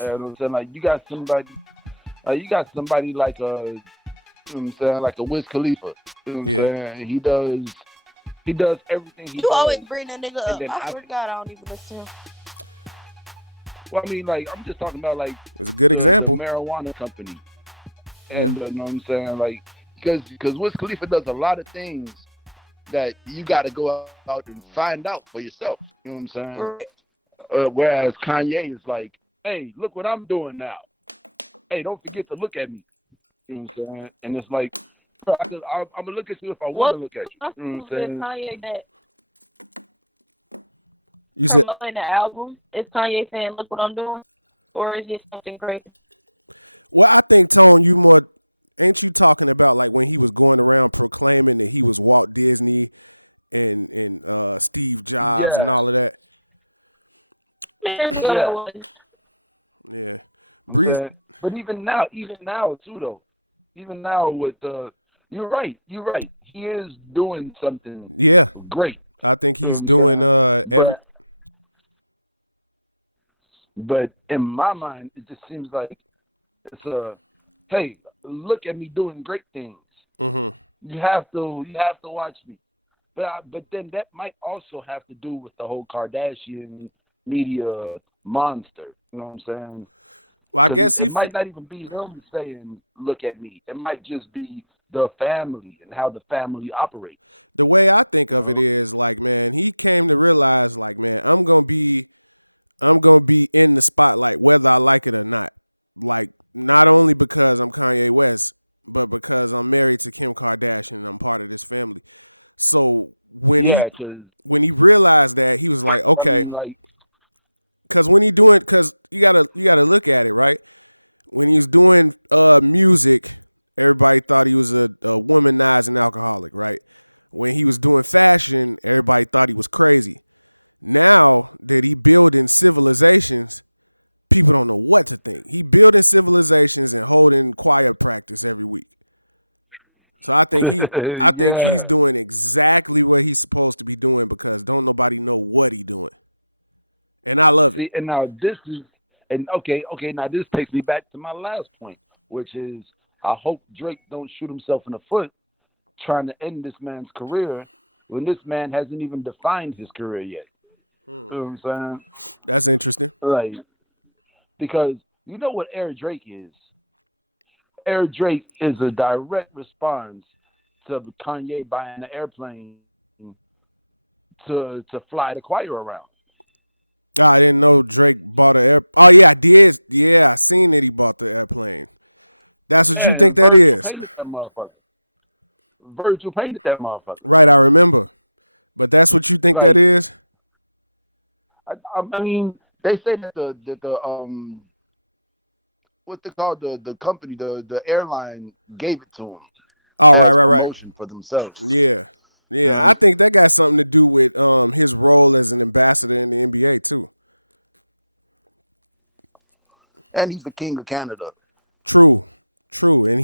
You know what I'm saying? Like you got somebody like a, you know what I'm saying, like a Wiz Khalifa. You know what I'm saying? He does everything he You always does, bring that nigga and up. then I I, swear to God, I don't even listen to him. well, I mean, like I'm just talking about like the marijuana company, and you know what I'm saying, like because Wiz Khalifa does a lot of things that you got to go out and find out for yourself. You know what I'm saying? Right. Whereas Kanye is like, hey, look what I'm doing now. Hey, don't forget to look at me. You know what I'm saying? And it's like, bro, I'm gonna look at you if I want to What look at you. You know songs what is I'm saying? Kanye that promoting the album? Is Kanye saying, "Look what I'm doing," or is it something crazy? Yeah, Man, we yeah. go I'm saying, but even now too though, even now with you're right, you're right. He is doing something great. You know what I'm saying? But in my mind, it just seems like it's a, hey, look at me doing great things. You have to watch me. But then that might also have to do with the whole Kardashian media monster. You know what I'm saying? Because it might not even be him saying, "Look at me." It might just be the family and how the family operates. You know? Yeah, because I mean, like, yeah. See, and now this is, and okay. Now this takes me back to my last point, which is I hope Drake don't shoot himself in the foot trying to end this man's career when this man hasn't even defined his career yet. You know what I'm saying? Like, because you know what Air Drake is? Air Drake is a direct response to Kanye buying an airplane to fly the choir around. Yeah, and Virgil painted that motherfucker. Virgil painted that motherfucker. Like, I mean, they say that the what they call the company, the airline gave it to him as promotion for themselves. You know, and he's the king of Canada,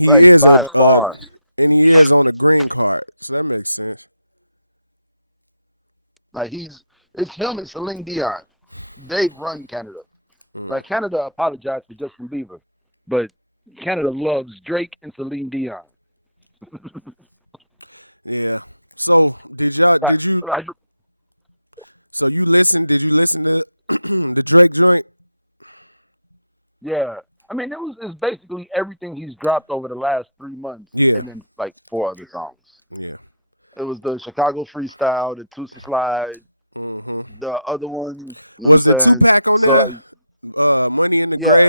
like by far. Like it's him and Celine Dion. They run Canada. Like Canada apologized for Justin Bieber, but Canada loves Drake and Celine Dion. Right, right, yeah. I mean, it's basically everything he's dropped over the last 3 months, and then like four other songs. It was the Chicago Freestyle, the Tootsie Slide, the other one. You know what I'm saying? So like, yeah,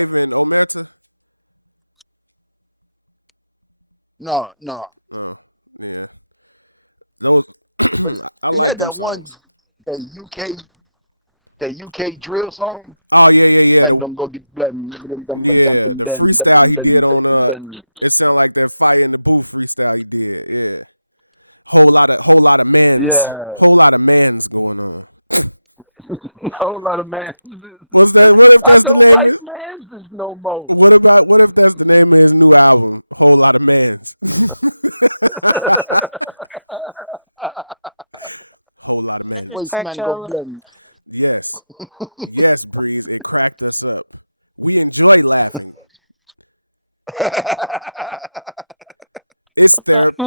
no, no. But he had that one, that UK, that UK drill song. Man, don't go get blem. Yeah, a whole lot of man. I don't like manses no more. That just Waste cracked man go y'all up. blem.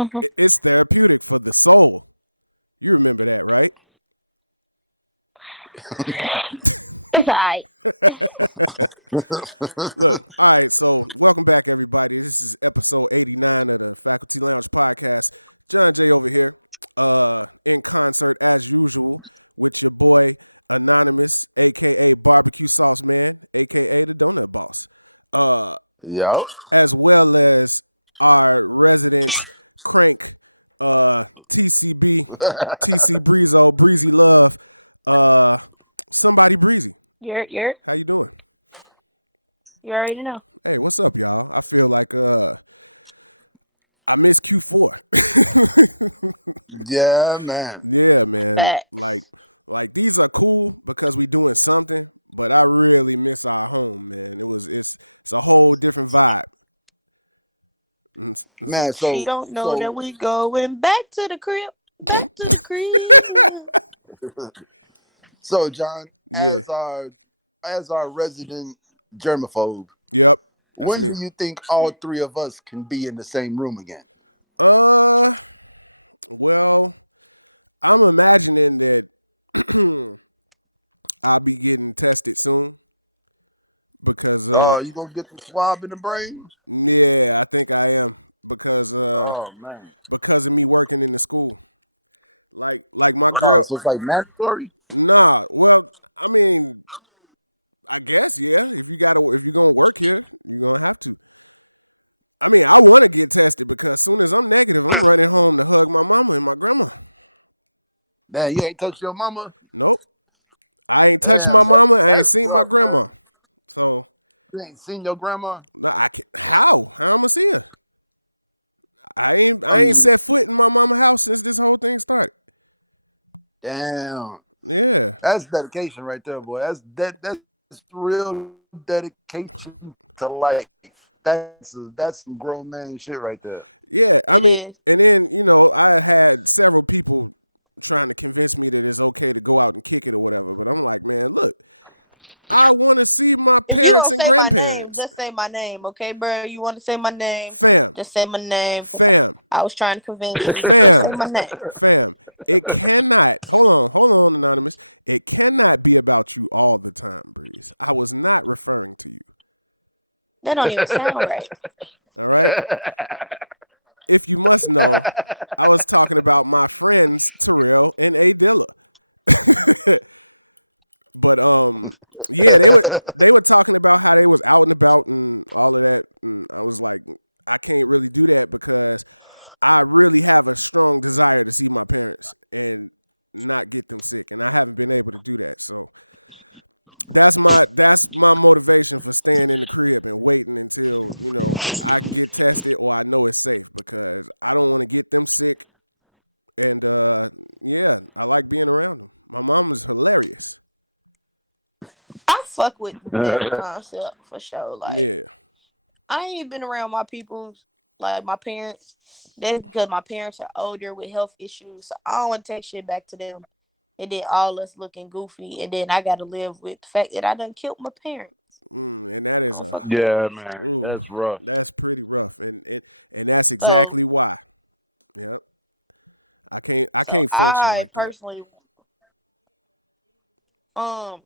Mhm. It's alright. Yup. You're you already know. Yeah, man. Facts. Man, She so don't know so that we going back to the crib. Back to the crib. so John, as our resident germaphobe, when do you think all three of us can be in the same room again? Oh, you gonna get the swab in the brain? Oh man. Oh, so it's like mandatory? Man, you ain't touched your mama? Damn, that's rough, man. You ain't seen your grandma? I mean, damn. That's dedication right there, boy. That's real dedication to life. That's some grown man shit right there. It is. If you gonna say my name, just say my name, okay, bro? You want to say my name? Just say my name. 'Cause I was trying to convince you. Just say my name. That don't even sound right. I fuck with that concept for sure. Like I ain't been around my peoples, like my parents. That's because my parents are older with health issues. So I don't want to take shit back to them. And then all us looking goofy. And then I got to live with the fact that I done killed my parents. I don't fuck with that. Yeah, man, that's rough. So, so I personally, um,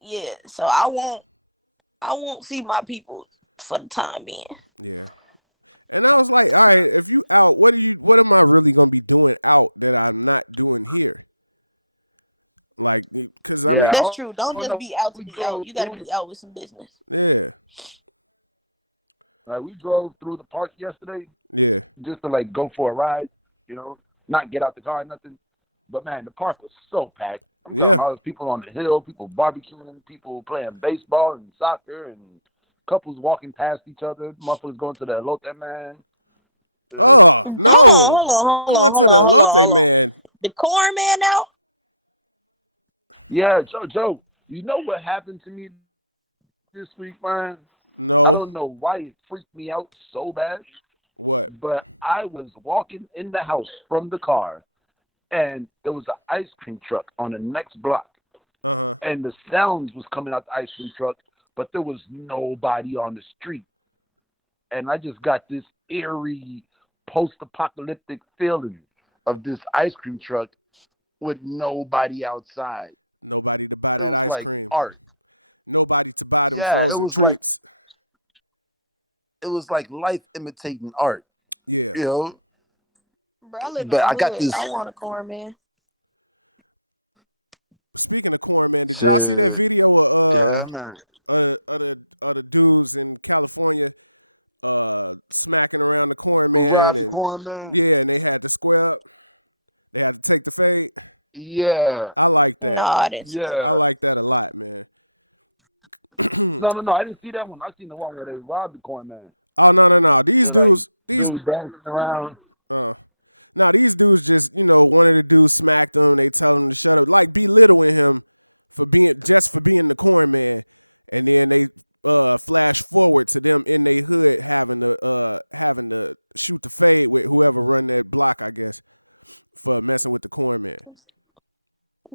yeah. So I won't see my people for the time being. Yeah, That's true. Don't oh just no, be out to we be out. drove You got to through. be out with some business. We drove through the park yesterday just to like go for a ride, you know, not get out the car, nothing. But man, the park was so packed. I'm talking about there's people on the hill, people barbecuing, people playing baseball and soccer, and couples walking past each other. Motherfuckers going to the elote, man. You know? Hold on. The corn man out? Yeah, Joe, you know what happened to me this week, man? I don't know why it freaked me out so bad, but I was walking in the house from the car, and there was an ice cream truck on the next block, and the sounds was coming out the ice cream truck, but there was nobody on the street, and I just got this eerie, post-apocalyptic feeling of this ice cream truck with nobody outside. It was like art. Yeah, it was like life imitating art. You know, Bro, I live in but the I got hood. this I want a corn, man. shit. Yeah, man. Who robbed the corn man? Yeah, No, I didn't see that. yeah. No, no, no. I didn't see that one. I seen the one where they robbed the corn man. They're like dudes dancing around.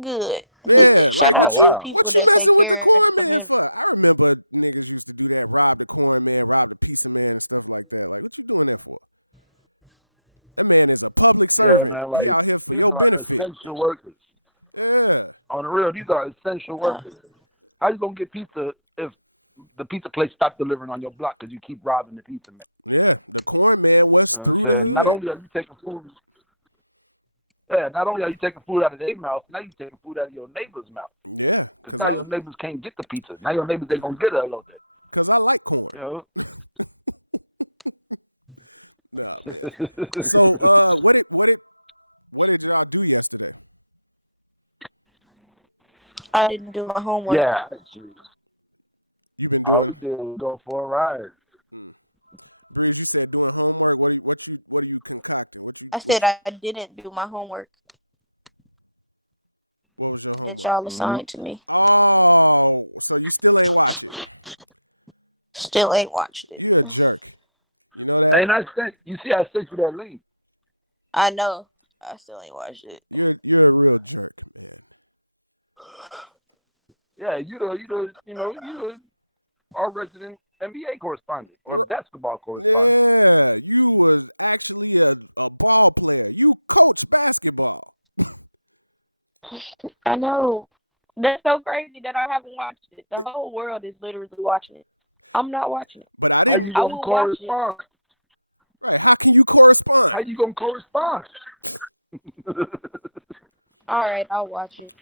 Good, good. Shout Oh out to the wow. people that take care of the community. Yeah, man. Like these are essential workers. On the real, these are essential Uh, workers. How you gonna get pizza if the pizza place stopped delivering on your block because you keep robbing the pizza man? You know what I'm saying? Not only are you taking food, yeah, not only are you taking food out of their mouth, now you're taking food out of your neighbor's mouth. Because now your neighbors can't get the pizza. Now your neighbors ain't gonna get it a little bit. You know? I didn't do my homework. Yeah. All we did was go for a ride. I said I didn't do my homework that y'all Mm-hmm. assigned to me. Still ain't watched it. And I sent you see I sent you that link. I know. I still ain't watched it. Yeah, you our resident NBA correspondent or basketball correspondent. I know. That's so crazy that I haven't watched it. The whole world is literally watching it. I'm not watching it. How you I gonna will watch it. correspond? How you gonna correspond? All right, I'll watch it.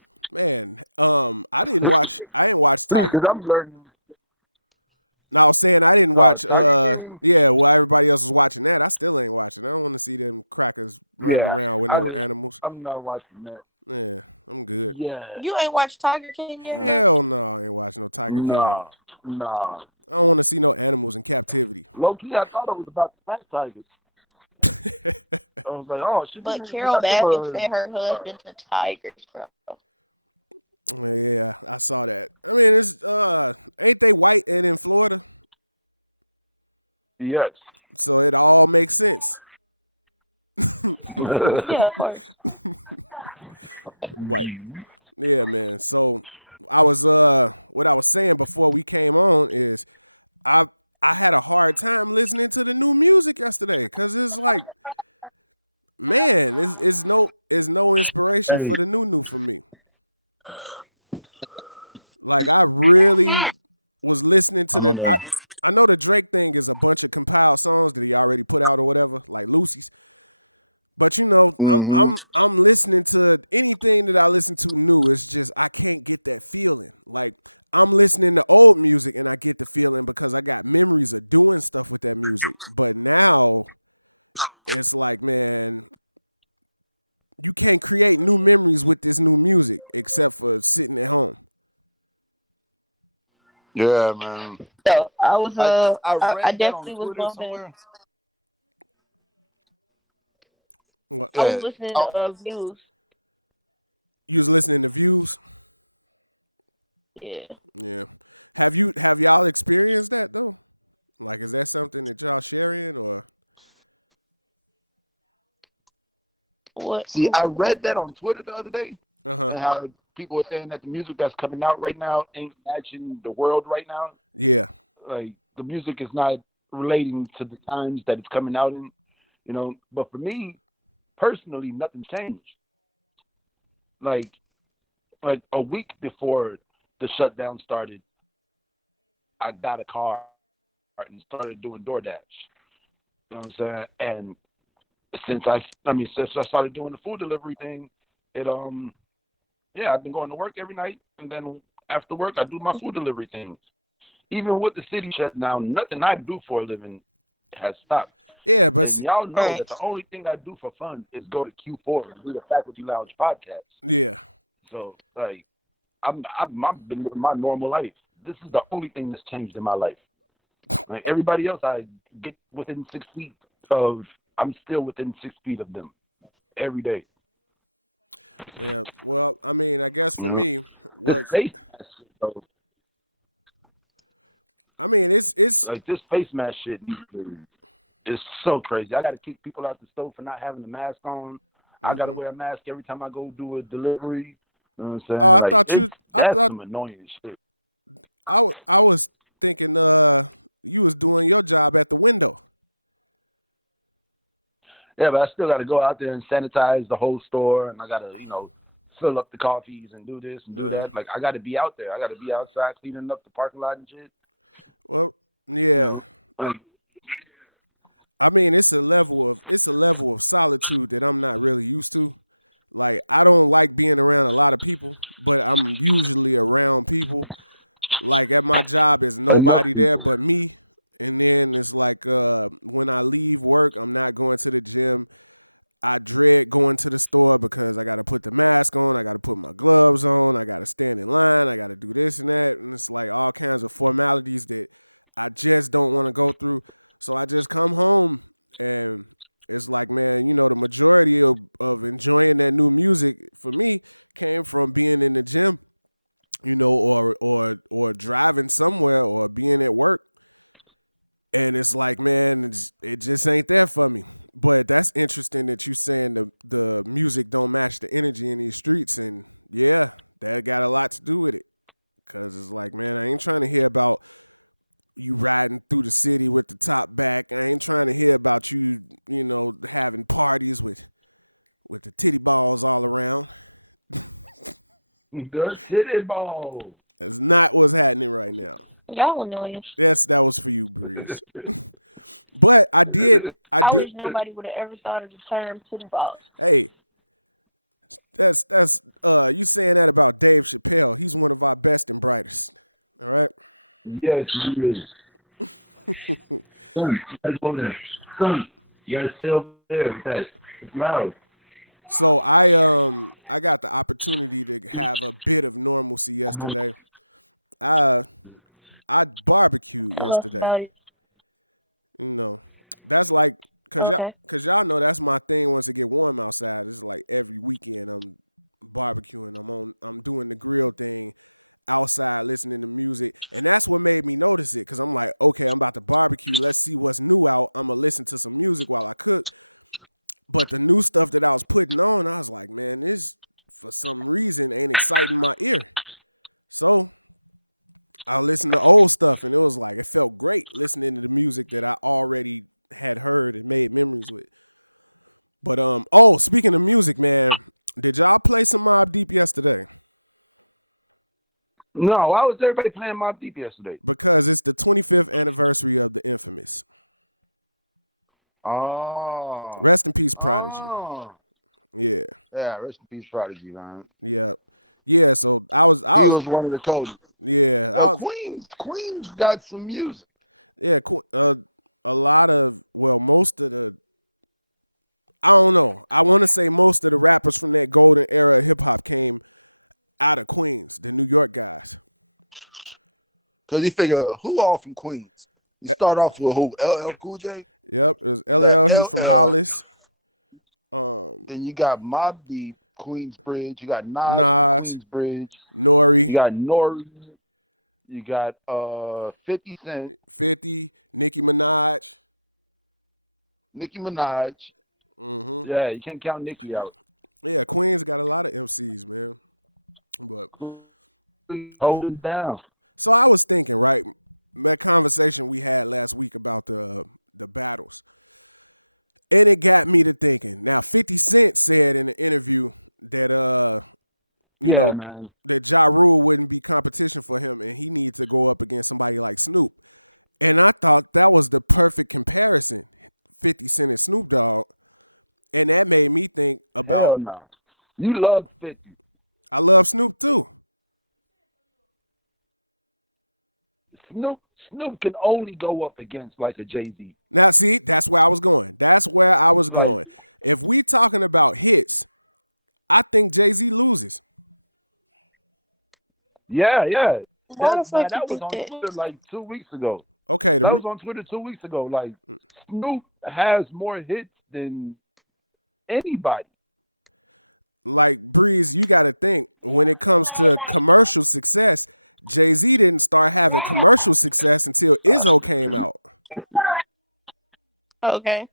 Please, because I'm learning Tiger King. Yeah, I did. I'm not watching that. Yeah. You ain't watched Tiger King yet, Uh, bro? no, no. Low key, I thought it was about the Fat Tigers. I was like, oh, shit, this But nigga Carol got them. Baskin fed her husband to tigers, bro. Yes. Yeah, of course. Hey, I'm on the. Hmm. Yeah, man. So I was I I I read that on definitely was Twitter bumping. somewhere. I was Yeah. listening to Oh, views. Yeah. What? see, I read that on Twitter the other day, and how people are saying that the music that's coming out right now ain't matching the world right now. Like the music is not relating to the times that it's coming out in. But for me personally, nothing changed. Like a week before the shutdown started, I got a car and started doing DoorDash. You know what I'm saying? And since I started doing the food delivery thing, it yeah, I've been going to work every night, and then after work I do my food delivery things. Even with the city shut down, nothing I do for a living has stopped. And y'all know Right. that the only thing I do for fun is go to Q4 and do the Faculty Lounge podcast. So like I've been living my normal life. This is the only thing that's changed in my life. Like everybody else, I get within 6 feet of. I'm still within 6 feet of them every day. You know, this face mask shit, though, like this face mask shit is so crazy. I got to kick people out the store for not having the mask on. I got to wear a mask every time I go do a delivery. You know what I'm saying? Like that's some annoying shit. Yeah, but I still got to go out there and sanitize the whole store, and I got to fill up the coffees and do this and do that. Like I got to be out there. I got to be outside cleaning up the parking lot and shit. You know, like enough people. The titty ball. Y'all annoying. I wish nobody would have ever thought of the term titty boss. Yes, you is. Son, you gotta go there. Son, you gotta stay over there with that. It's loud. Tell us about it. Okay. No, why was everybody playing Mob Deep yesterday? Oh, oh, yeah. Rest in peace, Prodigy, man. He was one of the coldest. Yo, Queens got some music. Cause you figure who all from Queens? You start off with who? LL Cool J. You got LL. Then you got Mob Deep, Queensbridge. You got Nas from Queensbridge. You got Nori. You got 50 Cent, Nicki Minaj. Yeah, you can't count Nicki out. Hold it down. Yeah, man. Hell no. You love 50. Snoop Snoop can only go up against like a Jay-Z. Like, yeah, yeah. Why That the now fuck you that was think on that? Twitter like 2 weeks ago. That was on Twitter 2 weeks ago. Like, Snoop has more hits than anybody. Okay.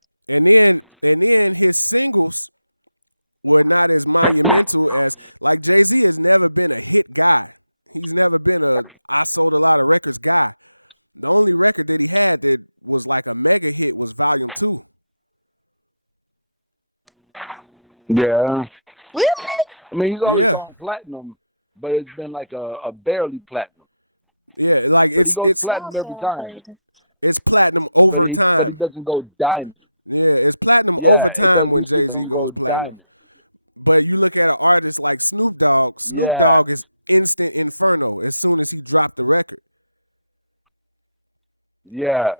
Yeah. Really? I mean, he's always gone platinum, but it's been like a barely platinum. But he goes Y'all platinum every sound time. crazy. But he doesn't go diamond. Yeah, it does. His shit don't go diamond. Yeah, yeah,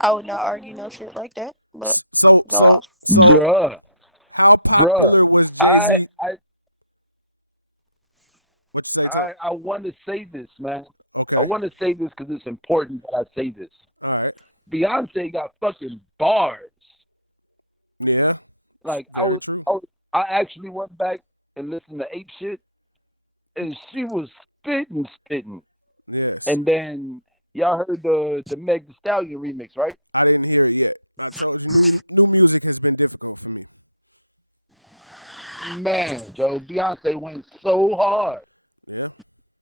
I would not argue no shit like that, but go off. bruh, bruh. I I I want to say this, man. I want to say this because it's important that I say this. Beyonce got fucking bars. Like I actually went back and listened to Ape Shit, and she was spitting. And then y'all heard the Meg Thee Stallion remix, right? Man, Joe, Beyonce went so hard.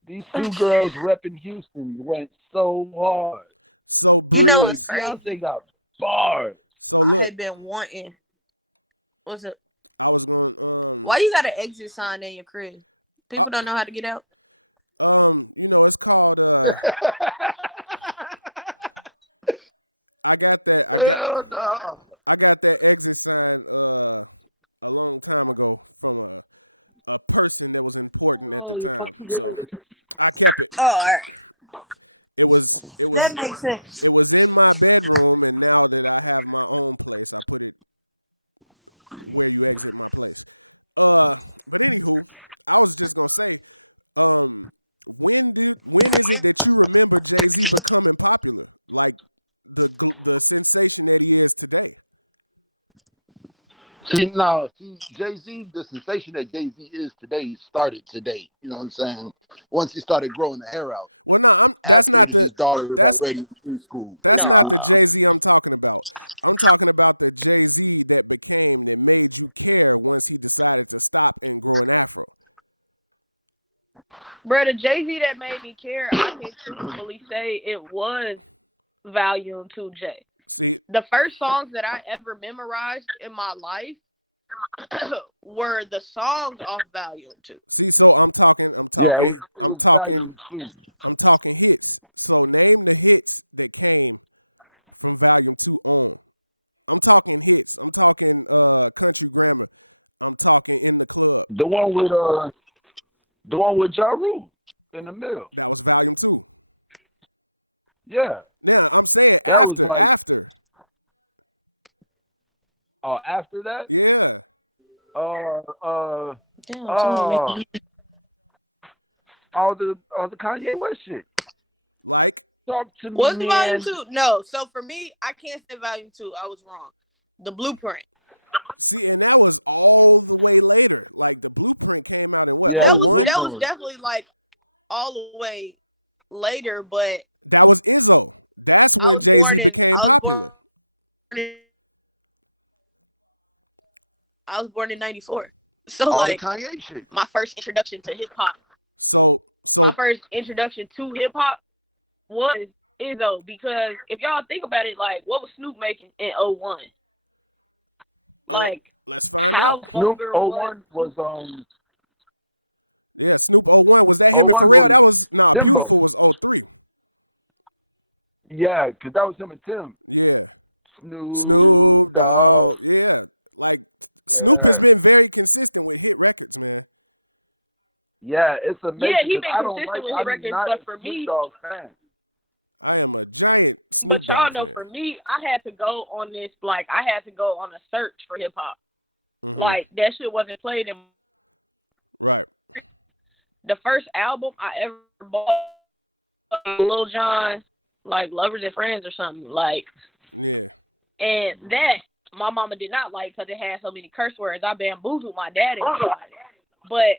These two girls repping Houston went so hard. You know what's Like crazy? Beyonce got bars. I had been wanting. What's it? Why you got an exit sign in your crib? People don't know how to get out. Hell no. Oh, you fucking good. Oh, all right. That makes sense. See now, see Jay Z, the sensation that Jay Z is today started today. You know what I'm saying? Once he started growing the hair out. After this, his daughter was already in school. No, bro, the Jay Z that made me care, I can truthfully say it was Volume 2J. The first songs that I ever memorized in my life were the songs off Volume 2. Yeah, it was volume two. The one with Ja Rule in the middle. Yeah, that was like after that. Uh uh Damn, somebody uh making all the Kanye West shit. Talk to me, Was it Volume man. 2? No. So for me, I can't say Volume 2. I was wrong. The Blueprint. Yeah, That the was blueprint. definitely like all the way later, but I was born in I was born in '94. So All the like Kanye shit. my first introduction to hip hop, my first introduction to hip hop was Izzo, because if y'all think about it, like, what was Snoop making in '01? Like, how Snoop vulgar oh was one was oh one was Dimbo. Yeah, because that was him and Tim. Snoop Dogg. Yeah. Yeah, it's Yeah, amazing he because been consistent with his I'm records, not a but for Snoop me, Dogg fan. but y'all know, for me, I had to go on this, like, I had to go on a search for hip hop. Like, that shit wasn't played in the first album I ever bought, Lil Jon, like Lovers and Friends or something, like, and that my mama did not like because it had so many curse words. I bamboozled my dad into it. But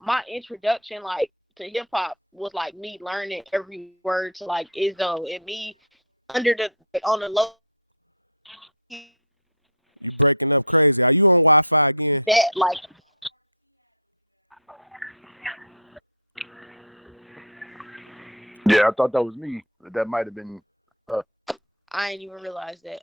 my introduction, like, to hip hop was like me learning every word to like Izzo, and me under the on the low that, like, Yeah, I thought that was me. That might have been. I ain't even realize that.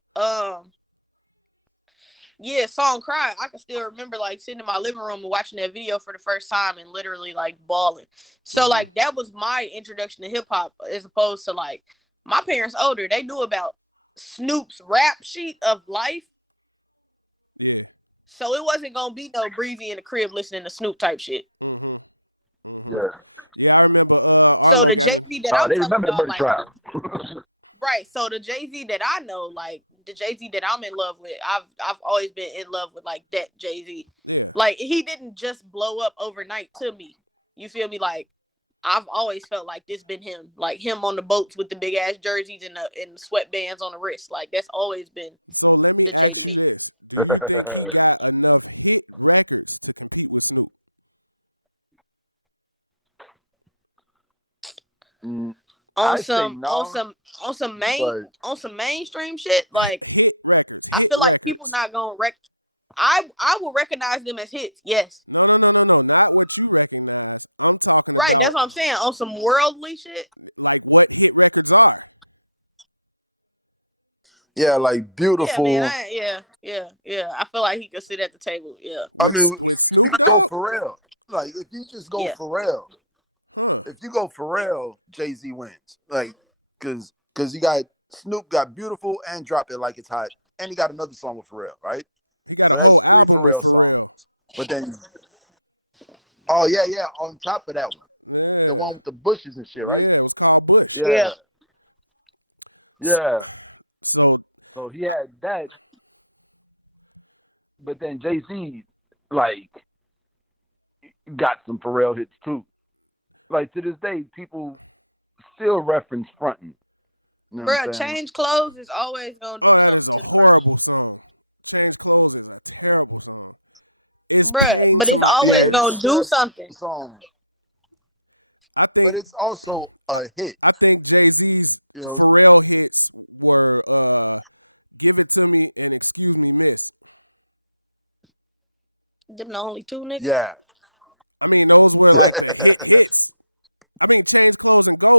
Yeah, song "Cry." I can still remember, like, sitting in my living room and watching that video for the first time and literally like bawling. So like that was my introduction to hip hop, as opposed to, like, my parents older. They knew about Snoop's rap sheet of life, so it wasn't gonna be no Breezy in the crib listening to Snoop type shit. Yeah. So the Jay Z that I'm They telling remember the y'all, murder like, trial. right. So the Jay Z that I know, like the Jay Z that I'm in love with, I've always been in love with, like, that Jay Z. Like, he didn't just blow up overnight to me. You feel me? Like, I've always felt like this been him, like him on the boats with the big ass jerseys and the sweatbands on the wrist. Like, that's always been the Jay to me. Mm, On I say some on no, some on some main but on some mainstream shit, like, I feel like people not gonna I will recognize them as hits, yes. Right, that's what I'm saying. On some worldly shit. yeah, like Yeah, man. beautiful. Yeah. I feel like he could sit at the table. Yeah, I mean, you can go for real. Like if you just go yeah. for real, if you go for real, Jay Z wins. Like, cause you got Snoop got beautiful and drop it like it's hot, and he got another song with Pharrell, right? So that's three Pharrell songs. But then, oh yeah, yeah, on top of that one, the one with the bushes and shit, right? Yeah. Yeah, yeah. So he had that, but then Jay Z like got some Pharrell hits too. Like to this day, people still reference fronting. You know what I'm Bruh, saying? change clothes is always gonna do something to the crowd. Bruh, but it's Yeah, always it is gonna a do good something. song, but it's also a hit. You know? Them the only two niggas. Yeah.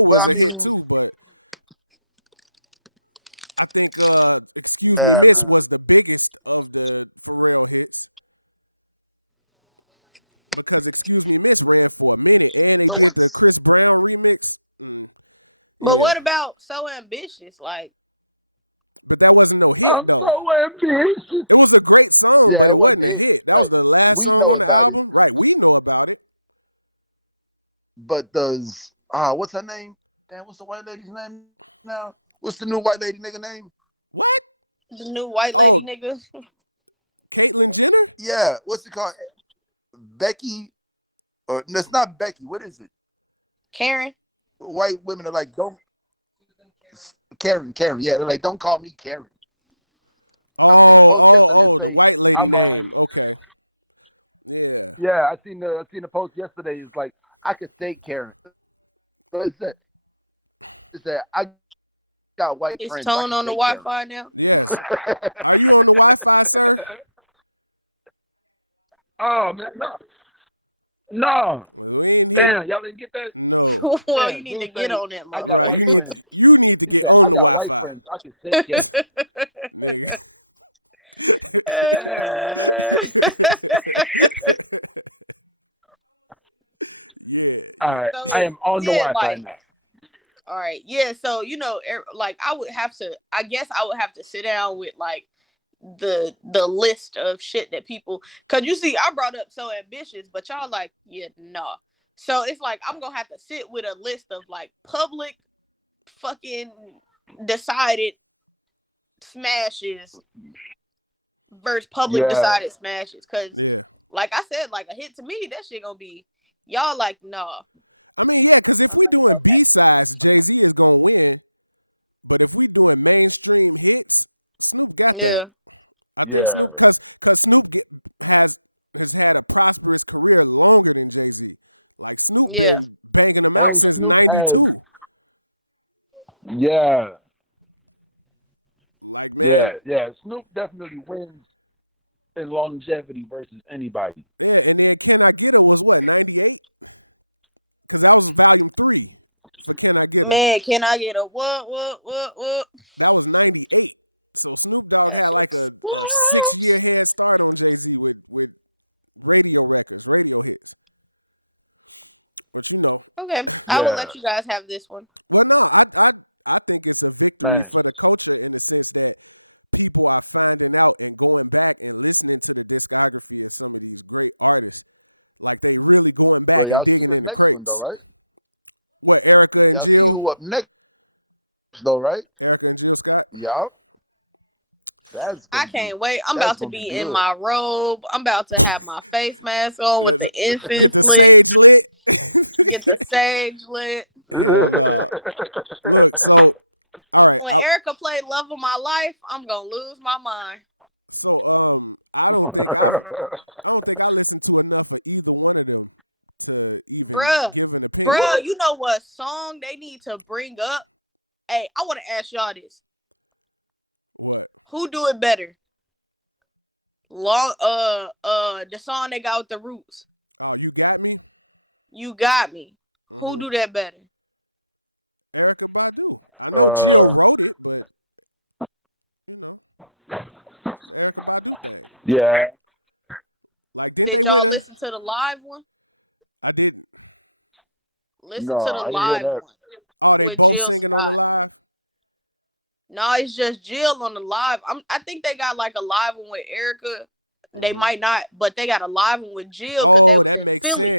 But I mean, yeah, man. So what's But what about So Ambitious? Like, I'm so ambitious. Yeah, it wasn't a hit. Like we know about it, but does what's her name? Damn, what's the white lady's name now? What's the new white lady nigga name? the new white lady nigga, Yeah, what's it called? Becky, or no, it's not Becky. What is it? Karen. White women are like, don't Karen, Karen. Yeah, they're like, don't call me Karen. I seen a post yesterday that say I'm on. Yeah, I seen the post yesterday. It's like I could say Karen. So it said I got white Is friends. I Tone could on the say Karen. Wi-Fi now? Oh man, no, no. Damn, y'all didn't get that. Well, you Damn, need to dude get say on that I got motherfucker. white friends. said, I got white friends. I can say yes. Yeah, man. All right. I So am on the yeah, Wi-Fi like now. all right, yeah. So like I would have to. I guess I would have to sit down with like the list of shit that people. Cause you see, I brought up so ambitious, but y'all like, yeah, nah. So it's like I'm gonna have to sit with a list of like public fucking decided smashes versus public Yeah. decided smashes. Cause like I said, like a hit to me, that shit gonna be y'all like, nah. I'm like, okay. Yeah, Yeah. yeah, And Snoop has, yeah, yeah. Snoop definitely wins in longevity versus anybody. man. Can I get a what? That shit slaps. Okay, I will Yeah, let you guys have this one. man. Well, y'all see the next one though, right? Y'all see who up next though, right? Y'all. That's I gonna be can't wait. I'm that's about to gonna be be in good. my robe. I'm about to have my face mask on with the incense lit. Get the sage lit. When Erica played "Love of My Life," I'm gonna lose my mind, bruh. Bruh, What? you know what song they need to bring up? Hey, I want to ask y'all this: who do it better? The song they got with the Roots. You got me. Who do that better? Uh, yeah. Did y'all listen to the live one? Listen to No, the I didn't hear live that. one with Jill Scott. No, it's just Jill on the live. I think they got like a live one with Erica. They might not, but they got a live one with Jill because they was in Philly.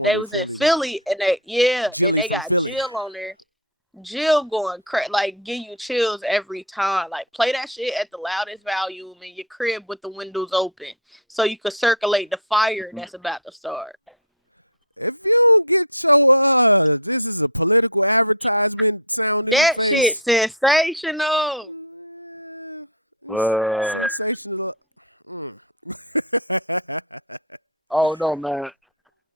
They was in Philly and they got Jill on there. Jill going like give you chills every time. Like play that shit at the loudest volume in your crib with the windows open so you could circulate the fire that's about to start. That shit sensational. Uh, oh no, man.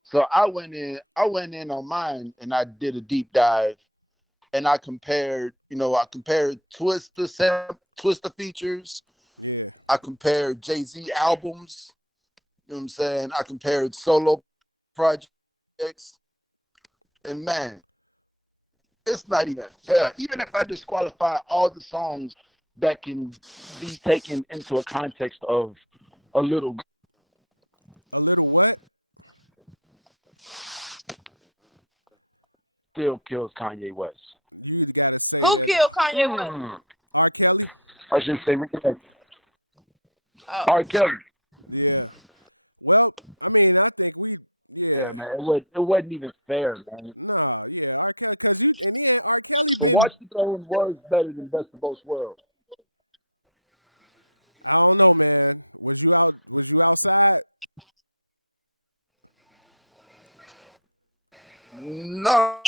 So I went in on mine and I did a deep dive and I compared Twister features. I compared Jay-Z albums. You know what I'm saying? I compared solo projects. And man, it's not even fair. Even if I disqualify all the songs that can be taken into a context of a little, still kills Kanye West. Who killed Kanye West? Mm. I should say Oh, R. Kelly. Yeah, man, it wasn't even fair, man. But Watch the Throne was better than Best of Both Worlds. No.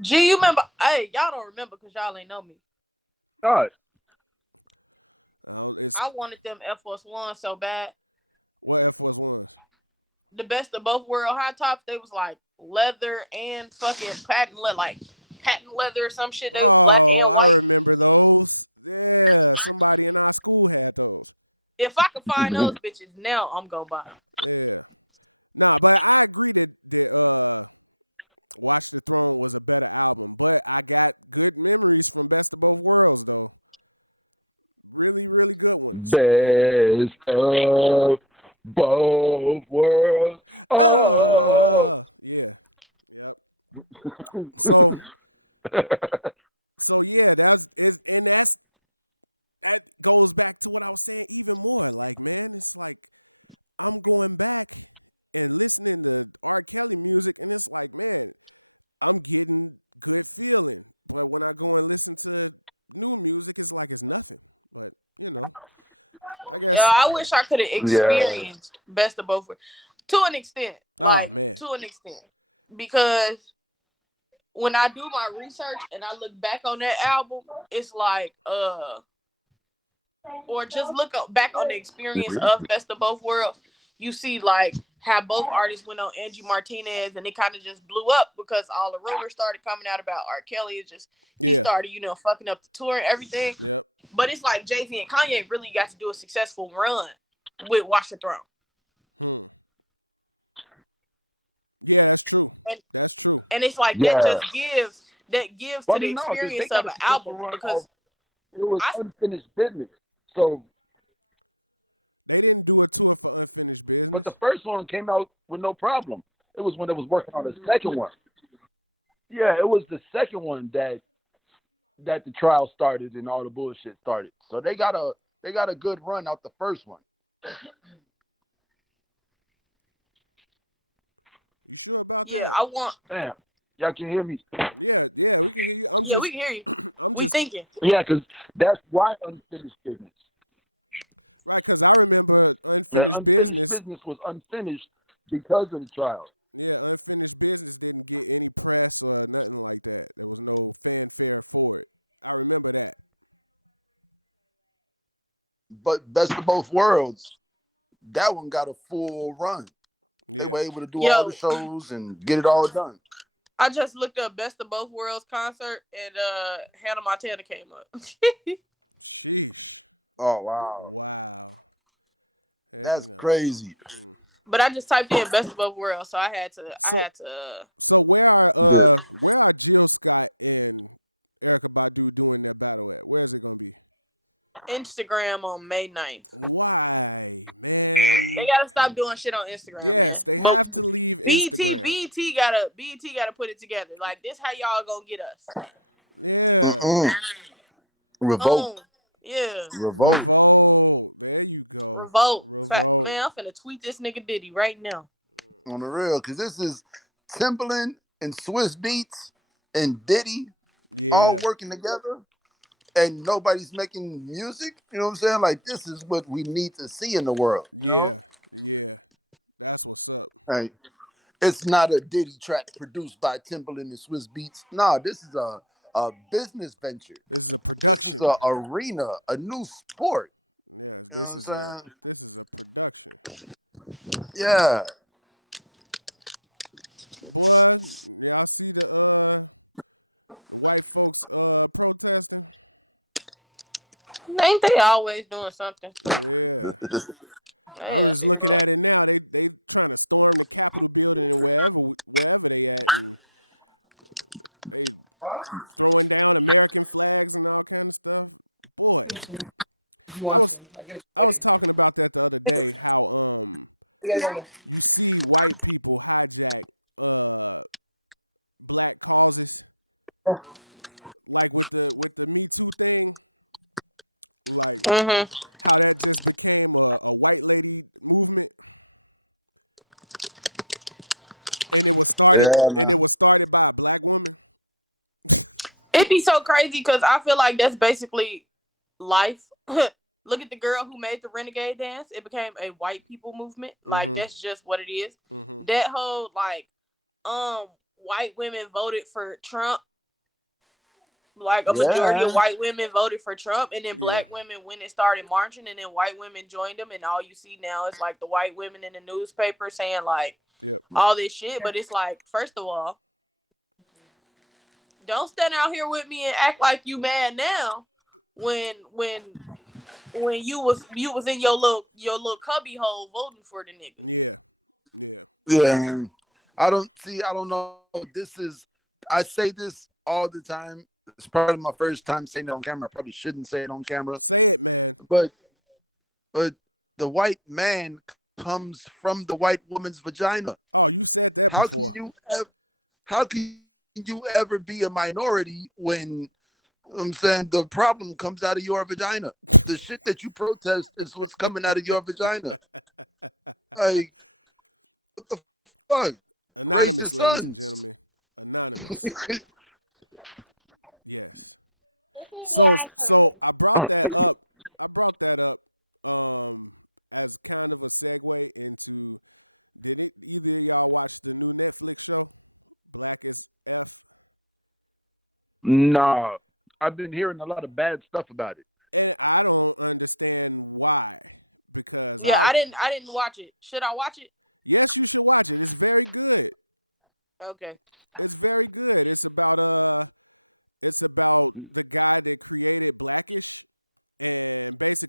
G, you remember? Hey, y'all don't remember because y'all ain't know me. God. I wanted them Air Force One so bad. The best of both world high tops. They was like leather and fucking patent leather, like patent leather or some shit. They was black and white. If I could find those bitches now, I'm gonna buy them. Best of both worlds. Oh. Yeah, I wish I could have Yeah. experienced best of both worlds to an extent, like to an extent, because when I do my research and I look back on that album, it's like or just look back on the experience Mhm. of Best of Both Worlds, you see like how both artists went on Angie Martinez and it kind of just blew up because all the rumors started coming out about R. Kelly. It's just he started, fucking up the tour and everything. But it's like Jay-Z and Kanye really got to do a successful run with Watch the Throne. And and it's like that Yeah. just gives Well, to I the mean, no, because they experience got of a an successful album run of because it was I unfinished business. So, but the first one came out with no problem. It was when they was working on the second one. Yeah, it was the second one that the trial started and all the bullshit started. So they got a good run out the first one. yeah, I want Damn, y'all can hear me? yeah, we can hear you. We thinking. Yeah, because that's why unfinished business. The unfinished business was unfinished because of the trial. But best of both worlds, that one got a full run. They were able to do all the Yo, shows and get it all done. I just looked up Best of Both Worlds concert and Hannah Montana came up. Oh wow, that's crazy. But I just typed in Best of Both Worlds, so I had to Yeah. Instagram on May 9th. They gotta stop doing shit on Instagram, man. But BET gotta put it together. Like this how y'all gonna get us. Mm-mm. Revolt, Oh, yeah. revolt Revolt. Man, I'm finna tweet this nigga Diddy right now. on the real, because this is Timbaland and Swiss Beats and Diddy all working together, and nobody's making music. You know what I'm saying? Like this is what we need to see in the world. You know, hey, it's not a Diddy track produced by Timbaland and Swiss Beats. Nah, this is a business venture. This is a arena, a new sport. You know what I'm saying? Yeah, Ain't they always doing something? Yeah, it's irritating. Mm-hmm. yeah, man. It'd be so crazy because I feel like that's basically life. Look at the girl who made the renegade dance. It became a white people movement. Like that's just what it is. That whole like white women voted for Trump. Like a majority of Yeah, white women voted for Trump, and then black women went and started marching, and then white women joined them, and all you see now is like the white women in the newspaper saying like all this shit. But it's like, first of all, don't stand out here with me and act like you mad now when when you was in your little cubby hole voting for the nigga. Yeah, I don't know. This is, I say this all the time. It's probably my first time saying it on camera. I probably shouldn't say it on camera, but but the white man comes from the white woman's vagina. How can you how can you ever be a minority when I'm saying the problem comes out of your vagina? The shit that you protest is what's coming out of your vagina. Like, what the fuck? Raise your sons. Nah, I've been hearing a lot of bad stuff about it. Yeah, I didn't watch it. Should I watch it? Okay.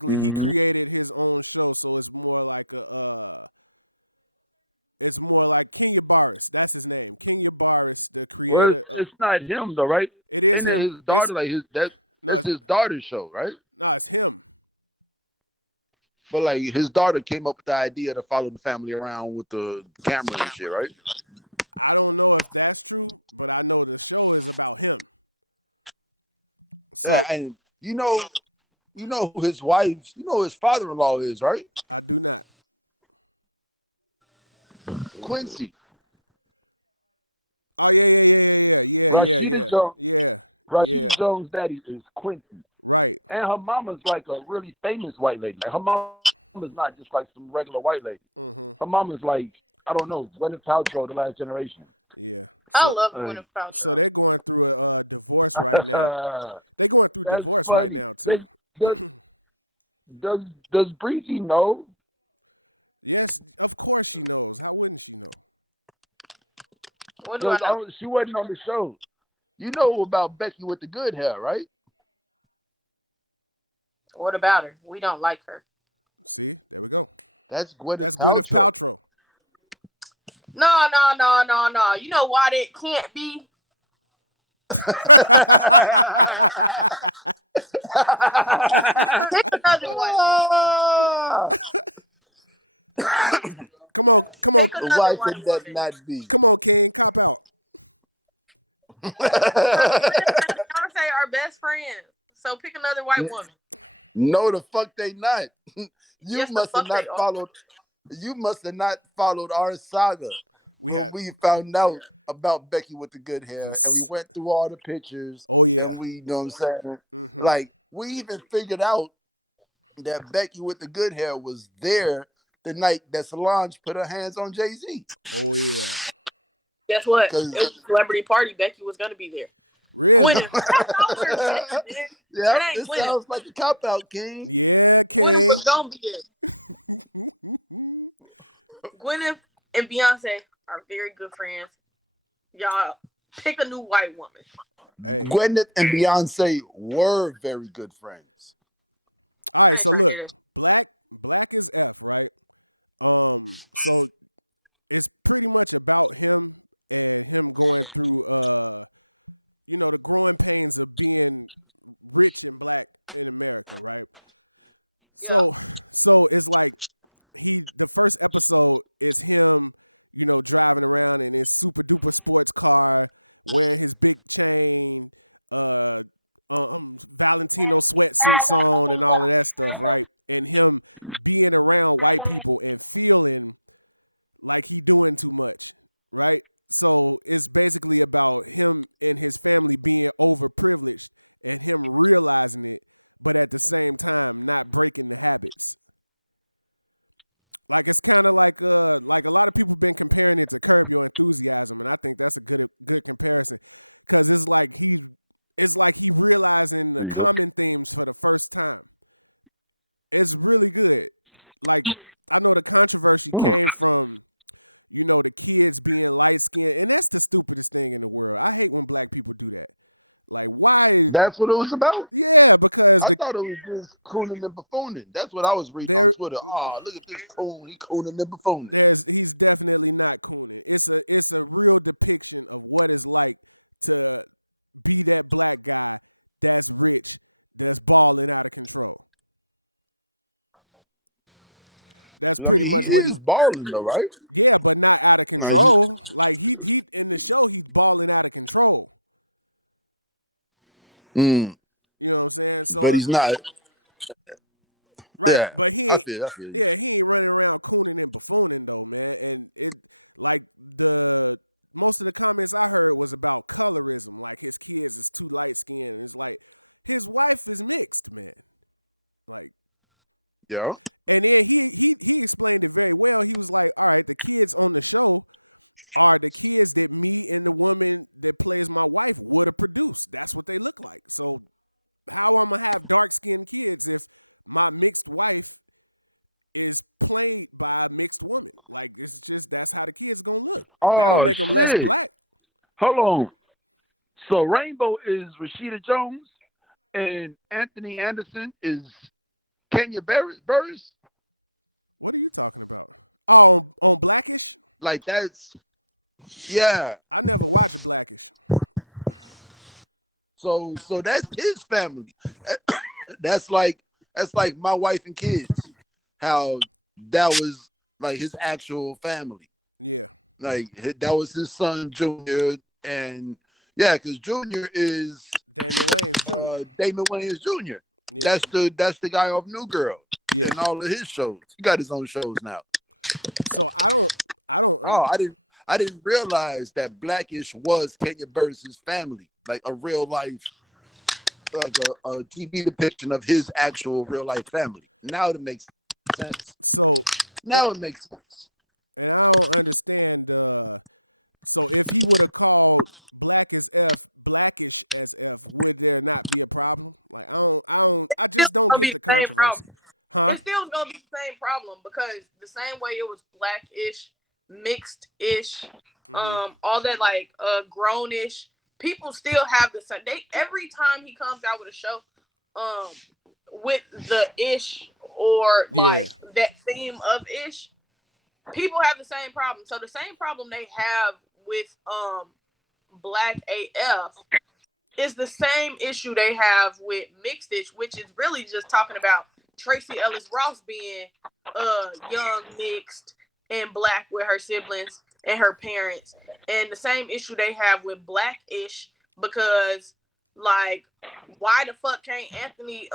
Hmm. Well, it's not him though, right? And his daughter, like that's his daughter's show, right? But like his daughter came up with the idea to follow the family around with the camera and shit, right? Yeah, and you know who his wife, you know who his father-in-law is, right? Quincy. Rashida Jones. Rashida Jones' daddy is Quincy, and her mama's like a really famous white lady. Like her mama's not just like some regular white lady. Her mama's like, I don't know, Gwyneth Paltrow, the last generation. I love Uh, Gwyneth Paltrow. that's funny. Does does does Breezy know? What do I Because know? she wasn't on the show. You know about Becky with the good hair, right? What about her? We don't like her. That's Gwyneth Paltrow. No, no, no, no, no. You know why that can't be? Pick another white woman. Pick Why another white could that woman. not be? Because Gwyneth and Beyonce are best friends. So pick another white woman. No, the fuck they not. You Yes, the must have fuck they not are. followed. You must have not followed our saga when we found out about Becky with the good hair, and we went through all the pictures, and we, you know what I'm saying? Like, we even figured out that Becky with the good hair was there the night that Solange put her hands on Jay Z. Guess what? It Because was a celebrity party. Becky was gonna be there. Gwyneth. That's nowhere Becky, man. yeah, It ain't this Gwyneth. sounds like a cop out, King. Gwyneth was gonna be there. Gwyneth and Beyonce are very good friends. Y'all pick a new white woman. Gwyneth and Beyonce were very good friends. I ain't trying to hear this. Yeah. There you go. Hmm. That's what it was about. I thought it was just cooning and buffooning. That's what I was reading on Twitter. Oh, look at this coon. He cooning and buffooning. I mean, he is balling though, right? Like mm, but he's not. Yeah, I feel. I feel you. Yeah. Oh shit! Hold on. So Rainbow is Rashida Jones, and Anthony Anderson is Kenya Burris. Like that's yeah. So that's his family. That's like my wife and kids. How that was like his actual family. Like that was his son Junior, and yeah, because Junior is Damon Wayans Jr. That's the guy off New Girl and all of his shows. He got his own shows now. Oh, I didn't realize that Blackish was Kenya Burris' family, like a real life, like a TV depiction of his actual real life family. Now it makes sense. Now it makes sense. Still gonna be the same problem. It's still gonna be the same problem because the same way it was blackish, mixed-ish, all that like grownish, people still have the same. They every time he comes out with a show, um, with the ish or like that theme of ish, people have the same problem. So the same problem they have with Black AF is the same issue they have with Mixed Ish, which is really just talking about Tracy Ellis Ross being young, mixed, and black with her siblings and her parents. And the same issue they have with Blackish because like why the fuck can't Anthony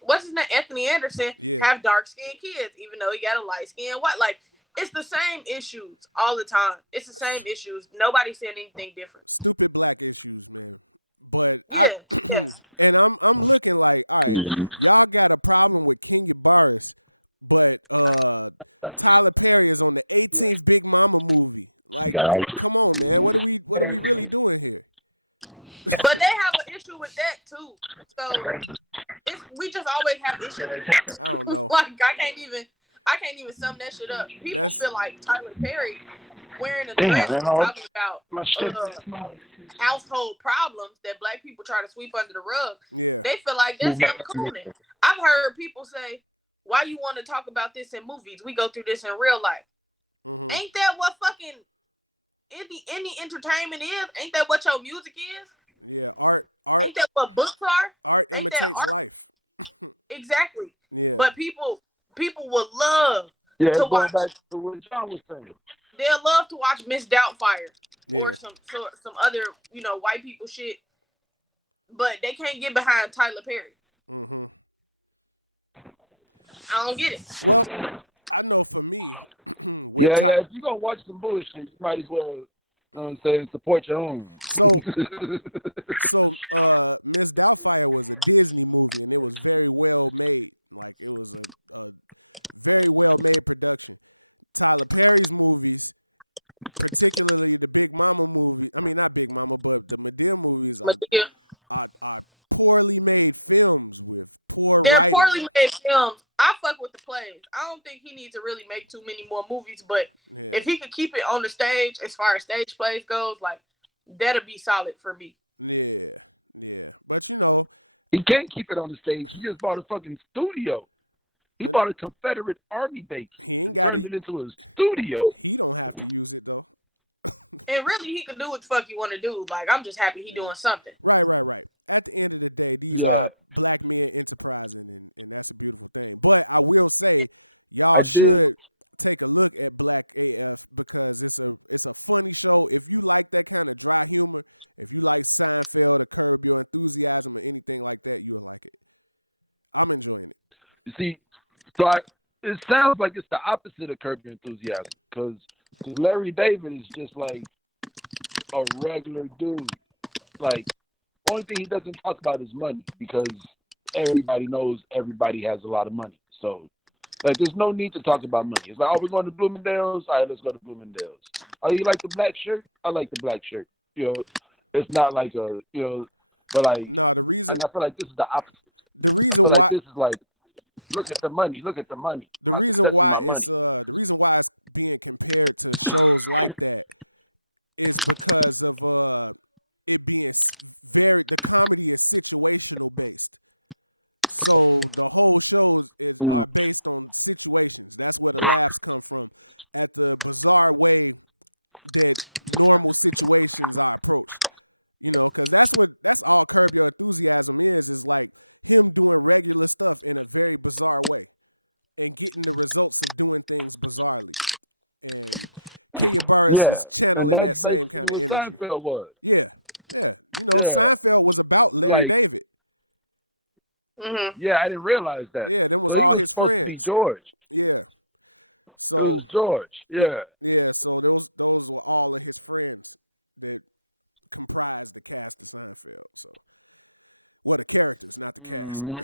what's his name? Anthony Anderson have dark skinned kids, even though he got a light skin white. Like it's the same issues all the time. It's the same issues. Nobody said anything different. Yeah, yeah. Mhm. You got all- But they have an issue with that too. So we just always have issues. Like I can't even sum that shit up. People feel like Tyler Perry wearing a Damn, dress man, and talking about my shit. household problems that black people try to sweep under the rug. They feel like that's him cooning. I've heard people say, "Why you want to talk about this in movies? We go through this in real life." Ain't that what fucking any entertainment is? Ain't that what your music is? Ain't that what books are? Ain't that art? Exactly. But people would love Yeah, to it's going watch. back to what John was saying. They'll love to watch Miss Doubtfire or some other white people shit, but they can't get behind Tyler Perry. I don't get it. Yeah, yeah. If you gonna watch some bullshit, you might as well, you know what I'm saying, support your own. But yeah, they're poorly made films. I fuck with the plays. I don't think he needs to really make too many more movies, but if he could keep it on the stage as far as stage plays goes, like that'll be solid for me. He can't keep it on the stage. He just bought a fucking studio. He bought a Confederate Army base and turned it into a studio. And really, he could do what the fuck he want to do. Like, I'm just happy he doing something. Yeah. I did. You see, so it sounds like it's the opposite of Curb Your Enthusiasm because Larry David is just like a regular dude. Like, only thing he doesn't talk about is money because everybody knows everybody has a lot of money. So, like, there's no need to talk about money. It's like, oh, we're going to Bloomingdale's. All right, let's go to Bloomingdale's. Oh, you like the black shirt? I like the black shirt. You know, it's not like but like, and I feel like this is the opposite. I feel like this is like, look at the money, my success and my money. Mm. Yeah, and that's basically what Seinfeld was. Yeah, like, yeah, I didn't realize that. So he was supposed to be George. It was George. Yeah. Mm.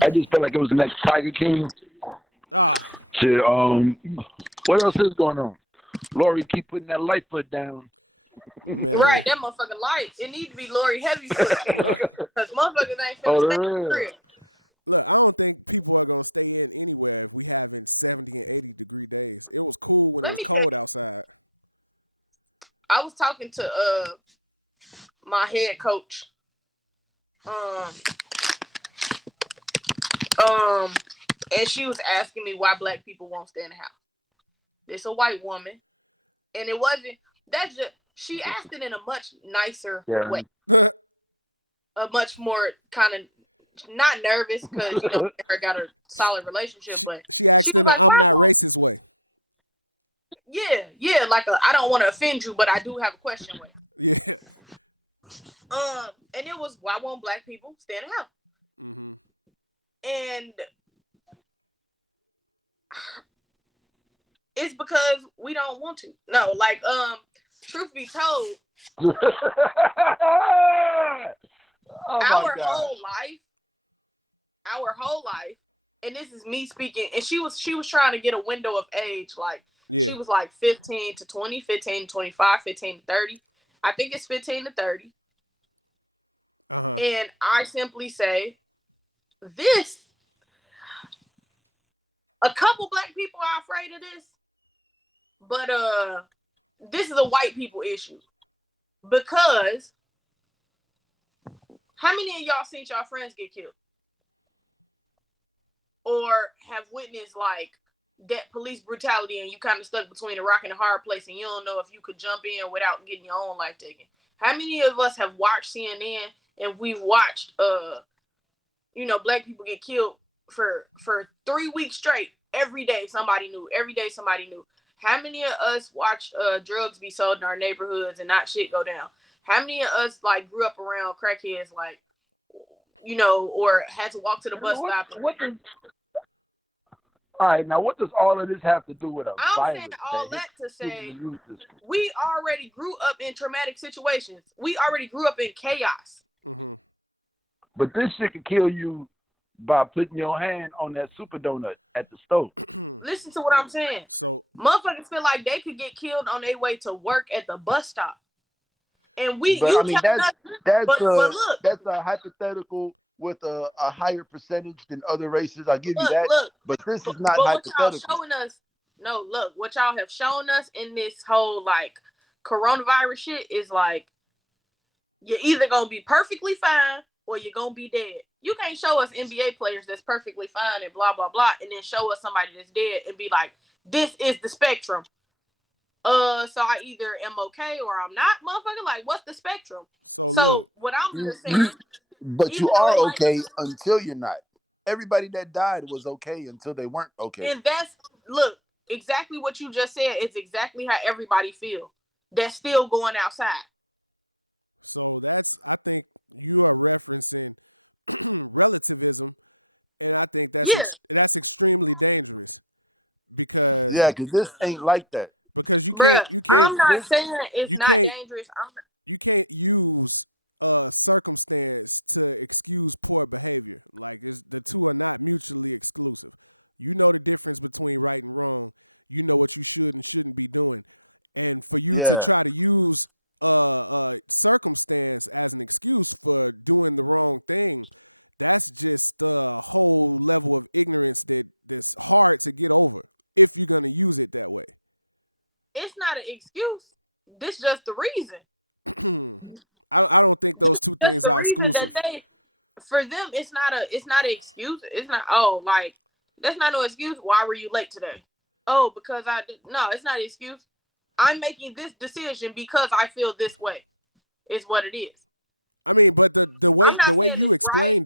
I just felt like it was the next Tiger King. Shit, what else is going on? Lori keep putting that light foot down. Right, that motherfucking light. It need to be Lori Heavyfoot. Because motherfuckers ain't finna Oh, stay in the there is. crib. Let me tell you, I was talking to my head coach. And she was asking me why black people won't stay in the house. It's a white woman. And it wasn't, that's just, she asked it in a much nicer way. A much more kind of, not nervous because, you know, her got a solid relationship, but she was like, why won't, yeah, like I don't want to offend you, but I do have a question with. And it was, why won't black people stay in the house? And it's because we don't want to. No, like, truth be told, oh our whole life, and this is me speaking, and she was trying to get a window of age, like she was like 15 to 20, 15 to 25, 15 to 30. I think it's 15 to 30. And I simply say this. A couple black people are afraid of this, but this is a white people issue. Because how many of y'all seen y'all friends get killed? Or have witnessed like that police brutality and you kind of stuck between a rock and a hard place and you don't know if you could jump in without getting your own life taken? How many of us have watched CNN and we've watched black people get killed for 3 weeks straight? Every day somebody knew. How many of us watched drugs be sold in our neighborhoods and not shit go down? How many of us like grew up around crackheads, like, you know, or had to walk to the bus stop? All right, now what does all of this have to do with a I'm virus? saying all that to say we already grew up in traumatic situations. We already grew up in chaos. But this shit can kill you by putting your hand on that super donut at the stove. Listen to what I'm saying. Motherfuckers feel like they could get killed on their way to work at the bus stop. And But I mean, that's but look, that's a hypothetical with a higher percentage than other races. I give you Look, that, look, but this but, is not but what y'all hypothetical. showing us? No, look, what y'all have shown us in this whole like coronavirus shit is like you're either gonna be perfectly fine or you're gonna be dead. You can't show us NBA players that's perfectly fine and blah blah blah, and then show us somebody that's dead and be like, "This is the spectrum." So I either am okay or I'm not, motherfucker. Like, what's the spectrum? So what I'm You, just you, saying, but you even though are it might, okay until you're not. Everybody that died was okay until they weren't okay. and that's look exactly what you just said. It's exactly how everybody feel. That's still going outside. Yeah, Yeah, because this ain't like that. bruh. I'm not This saying it's not dangerous. I'm not, yeah, it's not an excuse. This just the reason. Just the reason that they for them it's not an excuse. It's not oh like that's not no excuse. Why were you late today? Oh, because I did no, it's not an excuse. I'm making this decision because I feel this way. Is what it is. I'm not saying it's right.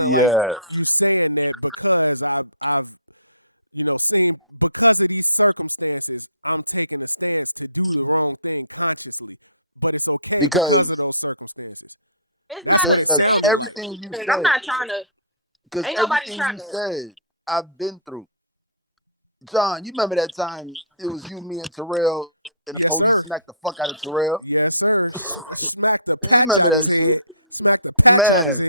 yeah. Because It's not a because stance. everything you I'm said, not trying to. because Ain't nobody everything trying you to. said, I've been through. John, you remember that time it was you, me, and Terrell, and the police smacked the fuck out of Terrell? You remember that shit, man?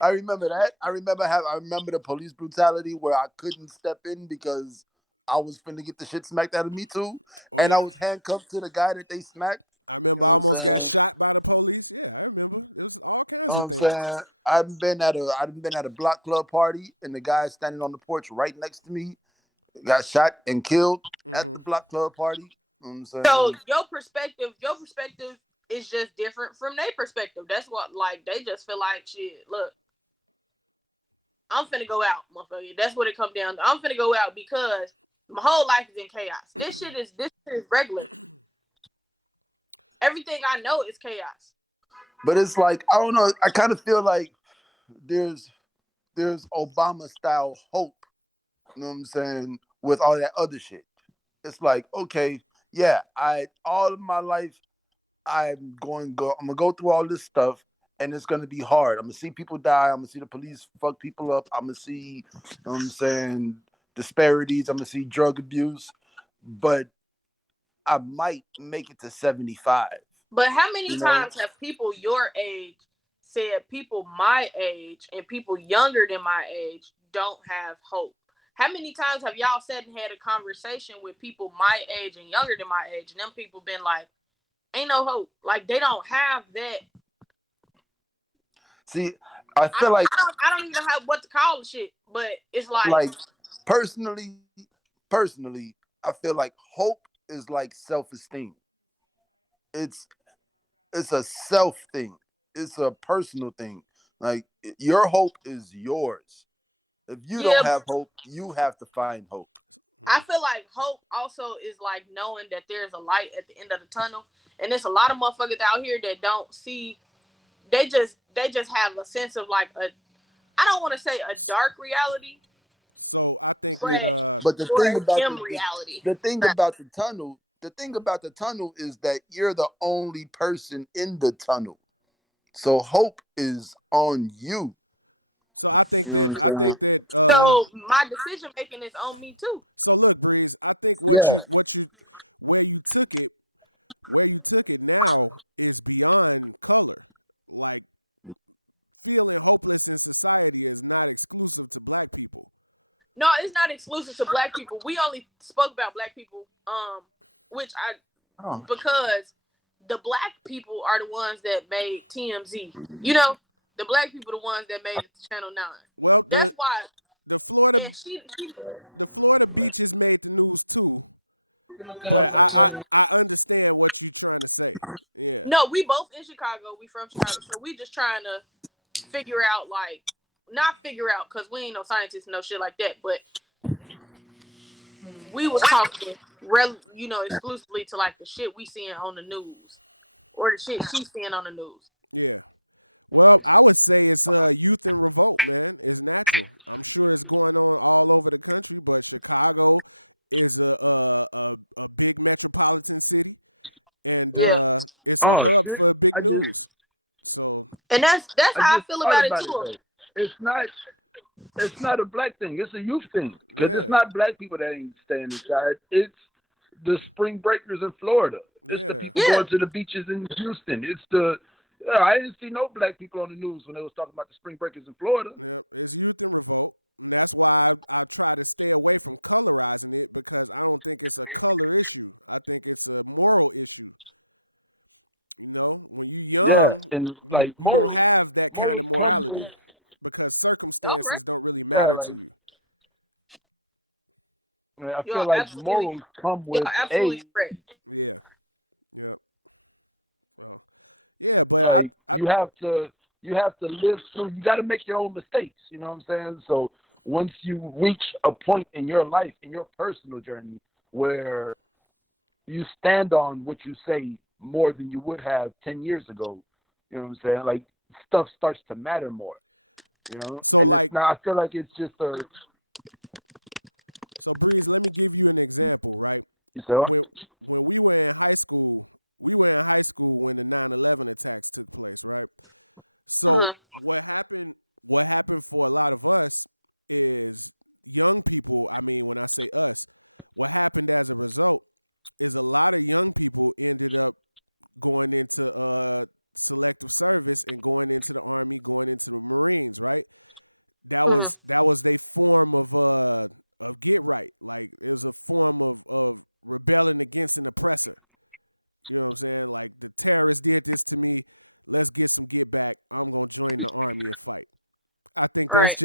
I remember that. I remember the police brutality where I couldn't step in because I was finna get the shit smacked out of me too, and I was handcuffed to the guy that they smacked. You know what I'm saying? You know what I'm saying? I've been at a block club party, and the guy standing on the porch right next to me got shot and killed at the block club party. You know what I'm So saying? your perspective is just different from their perspective. That's what like they just feel like shit. Look, I'm finna go out, motherfucker. That's what it comes down to. I'm finna go out because my whole life is in chaos. This shit is regular. Everything I know is chaos. But it's like I don't know. I kind of feel like there's there's Obama style hope. You know what I'm saying? With all that other shit, it's like okay, yeah. I all of my life I'm gonna go through all this stuff, and it's gonna be hard. I'm gonna see people die. I'm gonna see the police fuck people up. I'm gonna see, you know what I'm saying, disparities. I'm gonna see drug abuse, but I might make it to 75. But how many You know, times have people your age said people my age and people younger than my age don't have hope? How many times have y'all sat and had a conversation with people my age and younger than my age, and them people been like, "Ain't no hope." Like they don't have that. see, I I feel don't. like I don't even know how what to call the shit. But it's like, like personally, personally, I feel like hope is like self-esteem. It's it's a self thing. It's a personal thing. Like your hope is yours. If you yeah. don't have hope, you have to find hope. I feel like hope also is like knowing that there's a light at the end of the tunnel, and there's a lot of motherfuckers out here that don't see. They just have a sense of like a I don't want to say a dark reality, See, but but the or thing a about dim reality. the thing about the thing about the tunnel is that you're the only person in the tunnel. So hope is on you. You know what I'm saying? So my decision making is on me too. Yeah. No, it's not exclusive to black people. We only spoke about black people, which I Oh. because the black people are the ones that made TMZ. You know, the black people the ones that made it to Channel 9. That's why. And she no, we both in Chicago. We from Chicago, so we just trying to figure out, like, not figure out because we ain't no scientists, no shit like that. But we was talking, exclusively to like the shit we seeing on the news or the shit she's seeing on the news. Yeah, Oh shit! I just and that's I how I just feel thought about it about it too. though. It's not it's not a black thing. It's a youth thing because it's not black people that ain't staying inside. It's the spring breakers in Florida. It's the people Yeah, going to the beaches in Houston. It's the I didn't see no black people on the news when they was talking about the spring breakers in Florida. Yeah, and like morals come with all right. yeah, like I You're feel like absolutely, morals come you're with absolutely age. correct. Like you have to live through. You got to make your own mistakes. You know what I'm saying? So once you reach a point in your life, in your personal journey, where you stand on what you say more than you would have 10 years ago, you know what I'm saying? Like stuff starts to matter more. You know, and it's not. I feel like it's just a. So Uh huh. Uh huh. Right.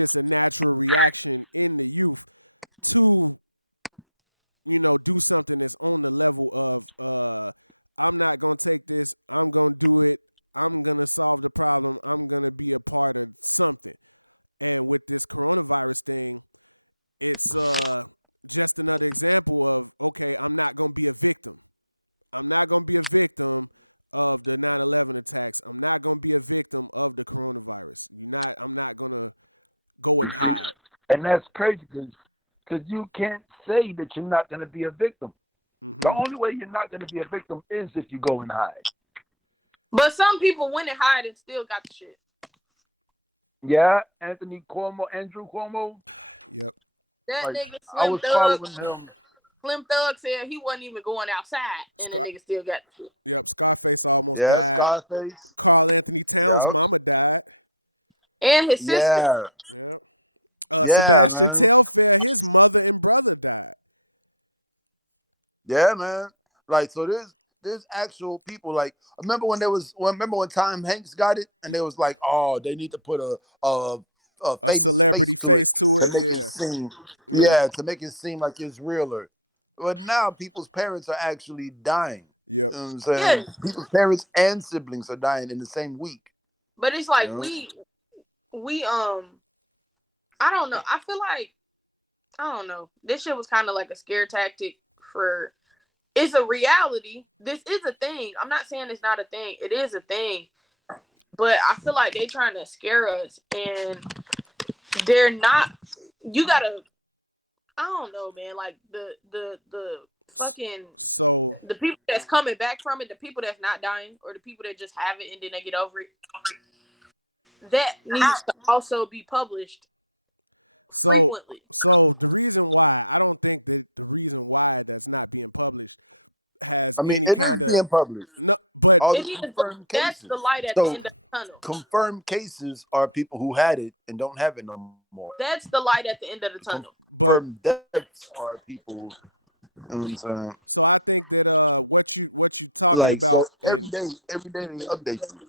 and that's crazy because you can't say that you're not going to be a victim. The only way you're not going to be a victim is if you go and hide. But some people went and hide and still got the shit. Yeah, Andrew Cuomo, That like nigga I was following him. Slim Thug said he wasn't even going outside, and the nigga still got the shit. Yeah, Scarface. Yep. And his sister. Yeah. Yeah, man. Yeah, man. Like so there's actual people like remember when Tom Hanks got it and they was like, oh, they need to put a famous face to it to make it seem to make it seem like it's realer. But now people's parents are actually dying. You know what I'm Yeah, saying? People's parents and siblings are dying in the same week. but it's You like know? we I don't know. I feel like I don't know. This shit was kind of like a scare tactic for. It's a reality. This is a thing. I'm not saying it's not a thing. It is a thing. But I feel like they trying to scare us, and they're not. You gotta. I don't know, man. Like the fucking the people that's coming back from it, the people that's not dying, or the people that just have it and then they get over it. That needs to also be published frequently. I mean, it is being published. All It the is, but confirmed that's the cases. light at the So end of the tunnel. confirmed cases are people who had it and don't have it no more. That's the light at the end of the tunnel. Confirmed deaths are people. You know what I'm saying? Like so, every day they update you.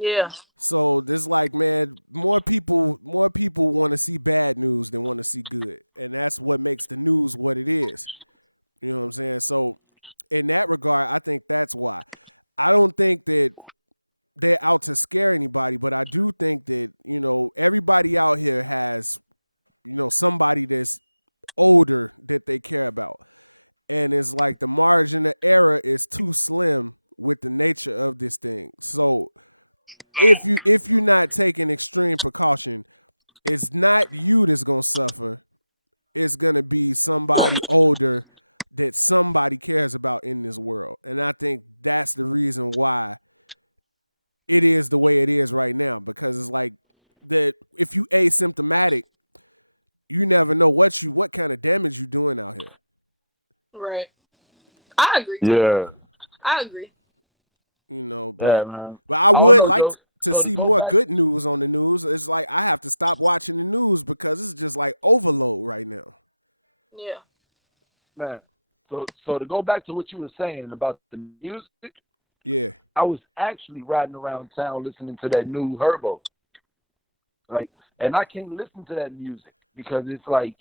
Yeah. Right. I agree. Yeah, I agree. yeah, man. I don't know, Joe. So to go back, Yeah. man. So to go back to what you were saying about the music, I was actually riding around town listening to that new Herbo, like, and I can't listen to that music because it's like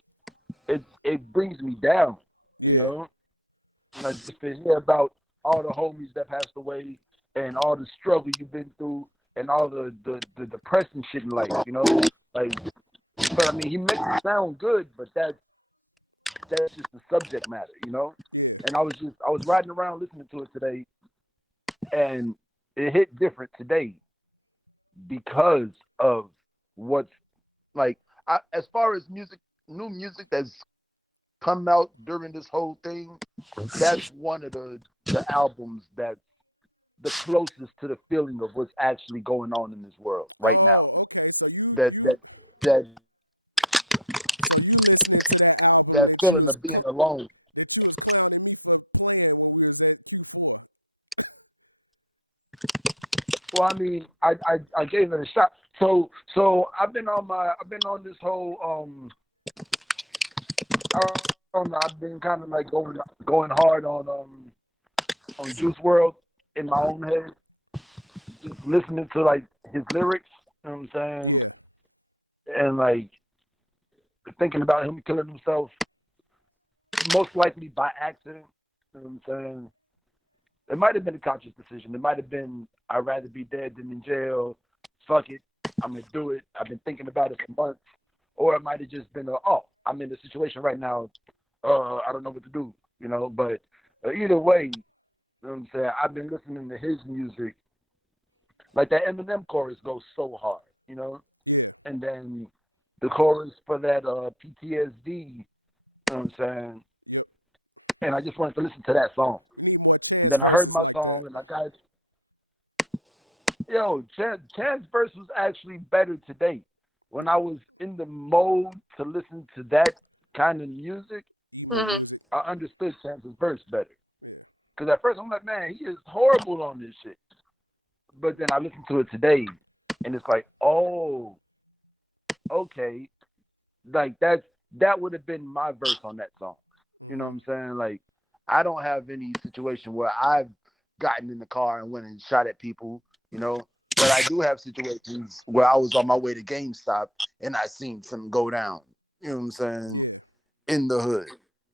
it brings me down, you know. Like just to hear about all the homies that passed away and all the struggle you've been through and all the depressing shit in life, you know. Like, but I mean, he makes it sound good, but that's just the subject matter, you know. And I was riding around listening to it today, and it hit different today because of what's like as far as music, new music that's come out during this whole thing. That's one of the albums that's the closest to the feeling of what's actually going on in this world right now. That that feeling of being alone. Well, I mean, I gave it a shot. So I've been on this whole I don't know, I've been kind of like going hard on Juice World in my own head, just listening to like his lyrics. You know what I'm saying? And like thinking about him killing himself, most likely by accident. You know what I'm saying? It might have been a conscious decision. It might have been I'd rather be dead than in jail. Fuck it, I'm gonna do it. I've been thinking about it for months. Or it might have just been oh, I'm in a situation right now. I don't know what to do. You know, but either way, you know what I'm saying. I've been listening to his music. Like that Eminem chorus goes so hard. You know, and then the chorus for that PTSD. You know what I'm saying? And I just wanted to listen to that song. And then I heard my song, and I got Chance verse was actually better today. When I was in the mode to listen to that kind of music, Hmm. I understood Chance's verse better. Because at first I'm like, man, he is horrible on this shit. But then I listened to it today, and it's like, oh, okay, like that would have been my verse on that song. You know what I'm saying? Like, I don't have any situation where I've gotten in the car and went and shot at people. You know, but I do have situations where I was on my way to GameStop and I seen something go down. You know what I'm saying? In the hood.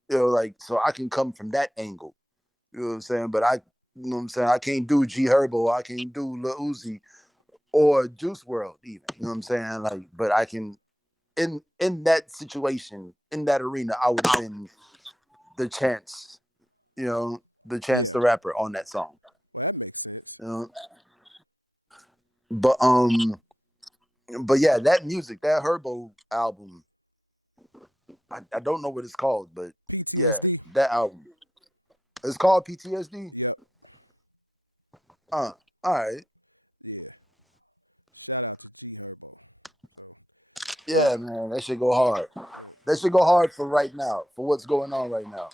You know, like so I can come from that angle. You know what I'm saying? But you know what I'm saying? I can't do G Herbo. I can't do Lil Uzi or Juice World even. You know what I'm saying? Like, but I can in that situation, in that arena, I would have been the Chance, the Chance the rapper on that song. You know? But but yeah, that music, that Herbo album, I don't know what it's called, but yeah, that album. It's called PTSD. Uh, all right. Yeah, man, that should go hard. That should go hard for right now, for what's going on right now.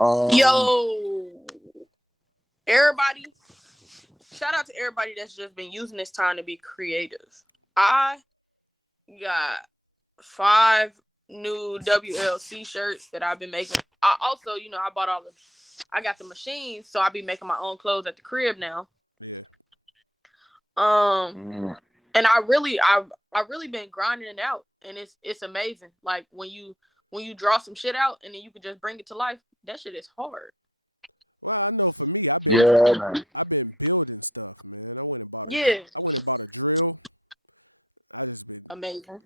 Um, Yo, everybody, shout out to everybody that's just been using this time to be creative. I got 5 new WLC shirts that I've been making. I also, I bought I got the machines, so I be making my own clothes at the crib now. Um, mm, and I really been grinding it out, and it's amazing. Like when you draw some shit out, and then you can just bring it to life. That shit is hard. yeah, man. Yeah, amazing.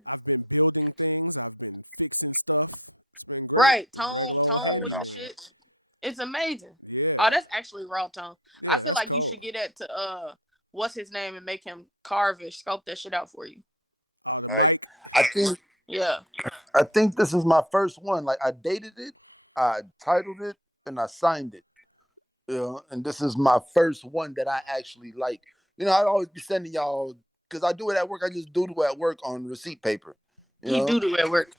Right, tone I with know. the shit. It's amazing. Oh, that's actually raw tone. I feel like you should get that to what's his name and make him carve it, sculpt that shit out for you. Like, I think Yeah, I think this is my first one. Like, I dated it, I titled it, and I signed it. And this is my first one that I actually like. I always be sending y'all because I do it at work. I just doodle at work on receipt paper. You he know. do at work.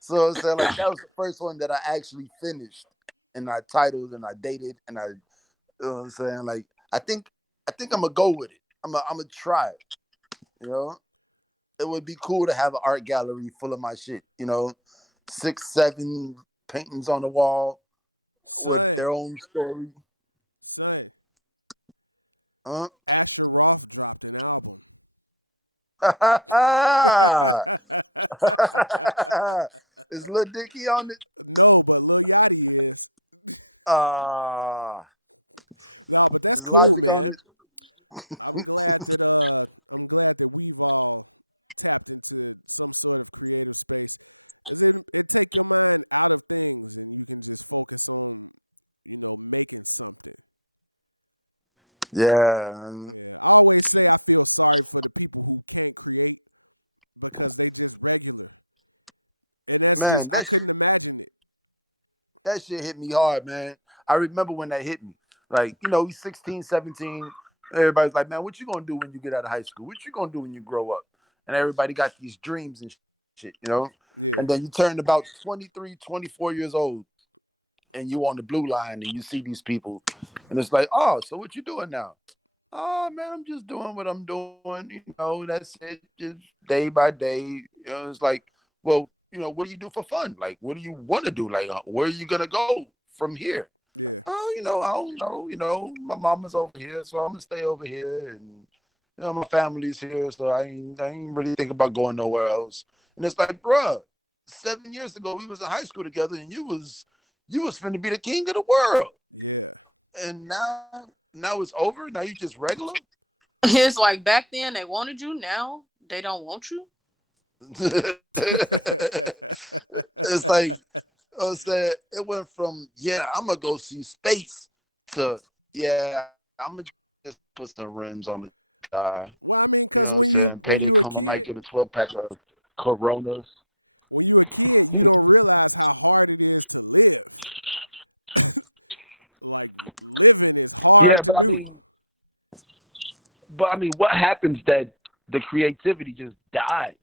So it's like that was the first one that I actually finished, and I titled and I dated and I, what I'm saying, like I think I'm gonna go with it. I'm gonna try it. You know, it would be cool to have an art gallery full of my shit. 6, 7 paintings on the wall with their own story. Huh? Is Lil Dicky on it? Uh is Logic on it? Yeah, man, that shit hit me hard, man. I remember when that hit me. Like, we 16, 17. Everybody's like, man, what you gonna do when you get out of high school? What you gonna do when you grow up? And everybody got these dreams and shit. And then you turn about 23, 24 years old and you on the blue line and you see these people and it's like, oh, so what you doing now? Oh man, I'm just doing what I'm doing. That's it. Just day by day. It's like, well, what do you do for fun? Like, what do you want to do? Like, where are you gonna go from here? Oh, I don't know. My mama's over here, so I'm gonna stay over here, and my family's here, so I ain't really thinking about going nowhere else. And it's like, bruh, 7 years ago we was in high school together, and you was finna be the king of the world, and now it's over. Now you just regular. It's like back then they wanted you, now they don't want you. It's like I said, it went from I'm gonna go see space to I'm gonna just put some rims on the car. You know what I'm saying? Payday come, I might get a 12-pack of Coronas. Yeah, but I mean, what happens that the creativity just dies?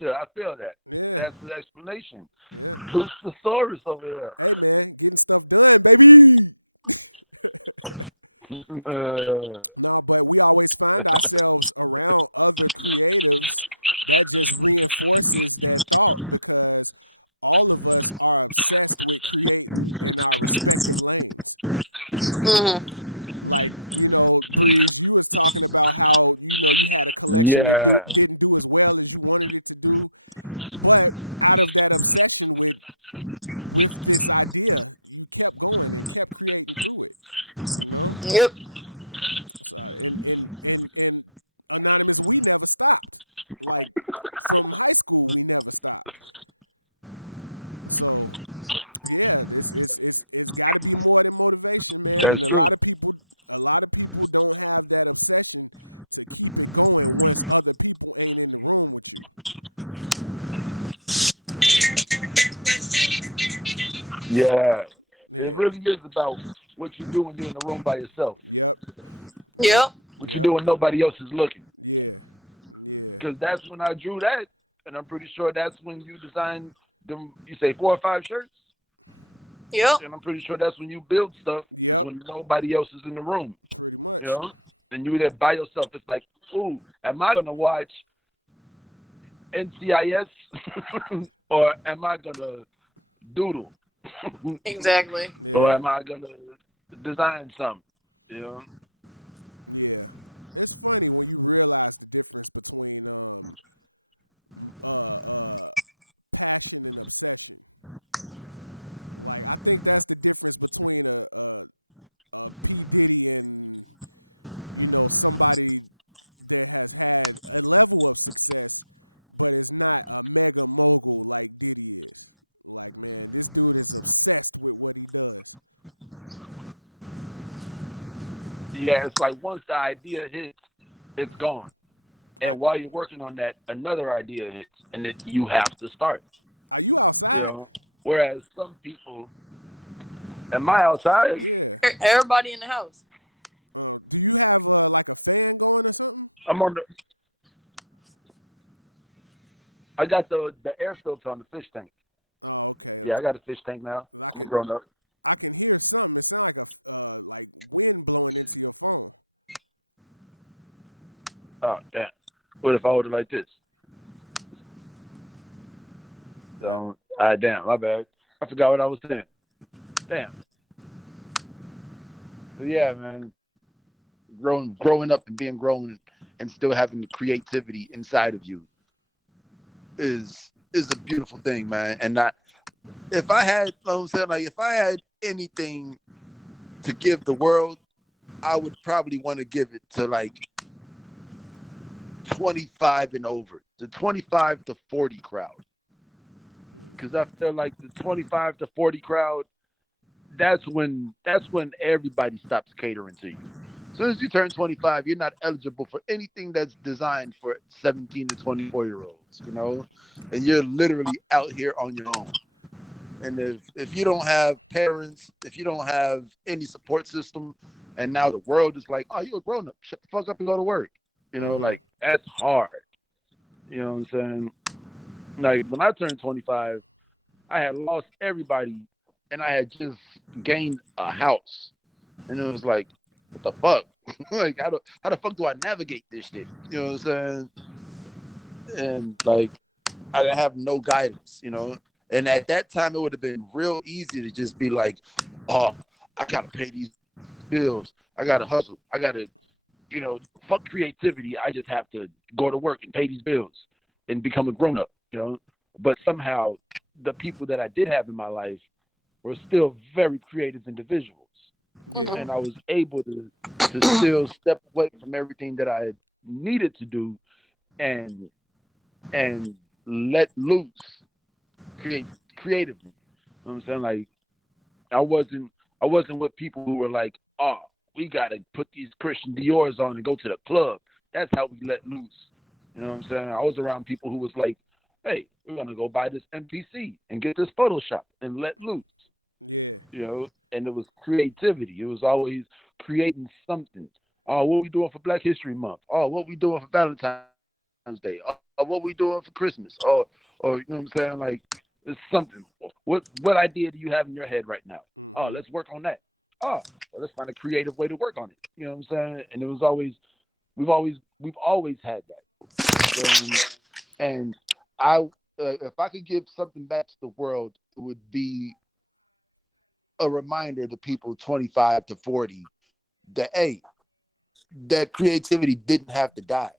I feel that. That's the explanation. Who's the thesaurus over there? Mm-hmm. Yeah, Yep. that's true. Yeah, it really is about what you do when you're in the room by yourself. Yep. What you do when nobody else is looking. Because that's when I drew that, and I'm pretty sure that's when you designed them. You say 4 or 5 shirts, Yep. and I'm pretty sure that's when you build stuff. Is when nobody else is in the room. You know, and you there by yourself. It's like, ooh, am I gonna watch NCIS or am I gonna doodle? Exactly. Or am I gonna design something? You know? Yeah, it's like once the idea hits, it's gone. And while you're working on that, another idea hits, and then you have to start. You know, whereas some people, at my house, Everybody in the house. I'm on the, I got the air filter on the fish tank. Yeah, I got a fish tank now. I'm a grown up. Oh damn! What if I hold it like this? Damn, my bad. I forgot what I was saying. Damn. So yeah, man, growing up and being grown and still having the creativity inside of you is a beautiful thing, man. And not if I had, like I'm saying, like if I had anything to give the world, I would probably want to give it to like 25 and over, the 25 to 40 crowd, because I feel like the 25 to 40 crowd, that's when everybody stops catering to you. As soon as you turn 25, you're not eligible for anything that's designed for 17 to 24-year-olds, and you're literally out here on your own. And if you don't have parents, if you don't have any support system, and now the world is like, oh, you're a grown up, shut the fuck up and go to work. Like that's hard. You know what I'm saying? Like when I turned 25, I had lost everybody, and I had just gained a house, and it was like, what the fuck? Like how the fuck do I navigate this shit? You know what I'm saying? And like I have no guidance. And at that time, it would have been real easy to just be like, oh, I gotta pay these bills. I gotta hustle. I gotta, fuck creativity. I just have to go to work and pay these bills and become a grown up. But somehow, the people that I did have in my life were still very creative individuals, and Mm-hmm. I was able to still step away from everything that I needed to do and and let loose create creatively. You know what I'm saying? Like I wasn't I wasn't with people who were like, oh, we gotta put these Christian Dior's on and go to the club. That's how we let loose. You know what I'm saying? I was around people who was like, hey, we're gonna go buy this MPC and get this Photoshop and let loose. And it was creativity. It was always creating something. Oh, what we doing for Black History Month? Oh, what we doing for Valentine's Day? Oh, what we doing for Christmas? Or you know what I'm saying? Like it's something. What idea do you have in your head right now? Oh, let's work on that. Oh, well, let's find a creative way to work on it. You know what I'm saying? And it was always we've always had that. And I if I could give something back to the world, it would be a reminder to people 25 to 40 that hey, that creativity didn't have to die.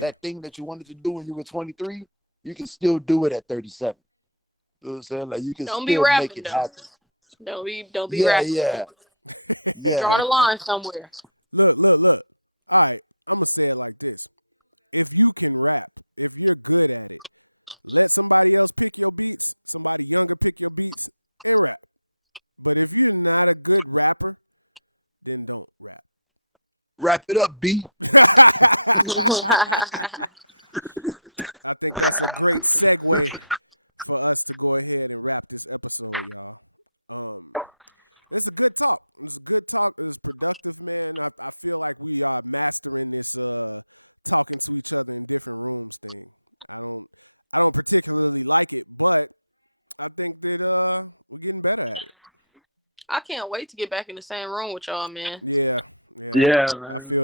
That thing that you wanted to do when you were 23, you can still do it at 37. You know what I'm saying? Like you can Don't be still make rapping it though. happen. Don't be Yeah, rapping. yeah, yeah. Draw the line somewhere. Wrap it up, B. I can't wait to get back in the same room with y'all, man. Yeah, man.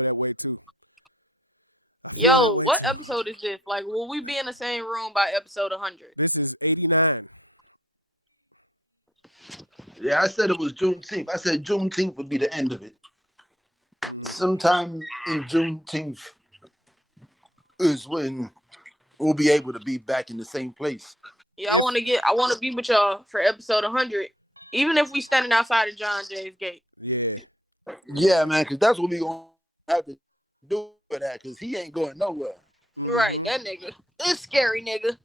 Yo, what episode is this? Like, will we be in the same room by episode 100? Yeah, I said it was Juneteenth. I said Juneteenth would be the end of it. Sometime in Juneteenth is when we'll be able to be back in the same place. Yeah, I want to be with y'all for episode 100, even if we standing outside of John Jay's gate. Yeah, man, because that's what we gonna have to do for that. Because he ain't going nowhere. Right, that nigga. This scary nigga.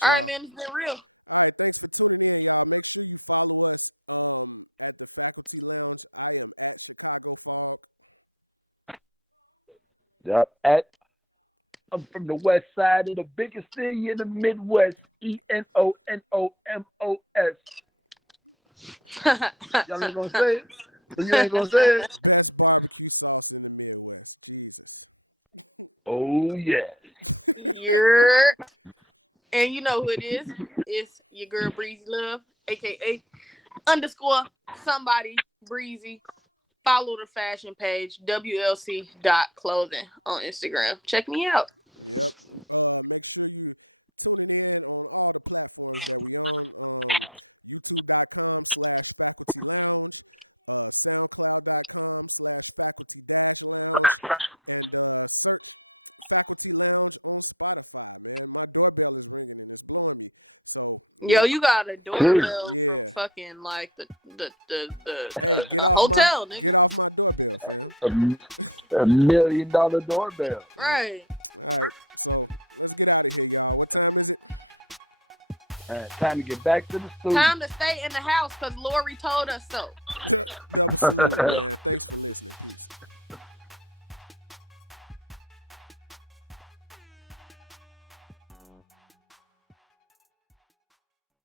All right, man, it's been real. Yep. I'm from the west side of the biggest city in the Midwest. Enonomos. Y'all ain't gonna say it. So you ain't gonna say it. Oh yeah. You're, and you know who it is. It's your girl Breezy Love, aka underscore somebody Breezy. Follow the fashion page WLC.clothing on Instagram. Check me out. Yo, you got a doorbell from fucking like the a hotel, nigga. $1 million doorbell. Right. Time to get back to the studio. Time to stay in the house because Lori told us so.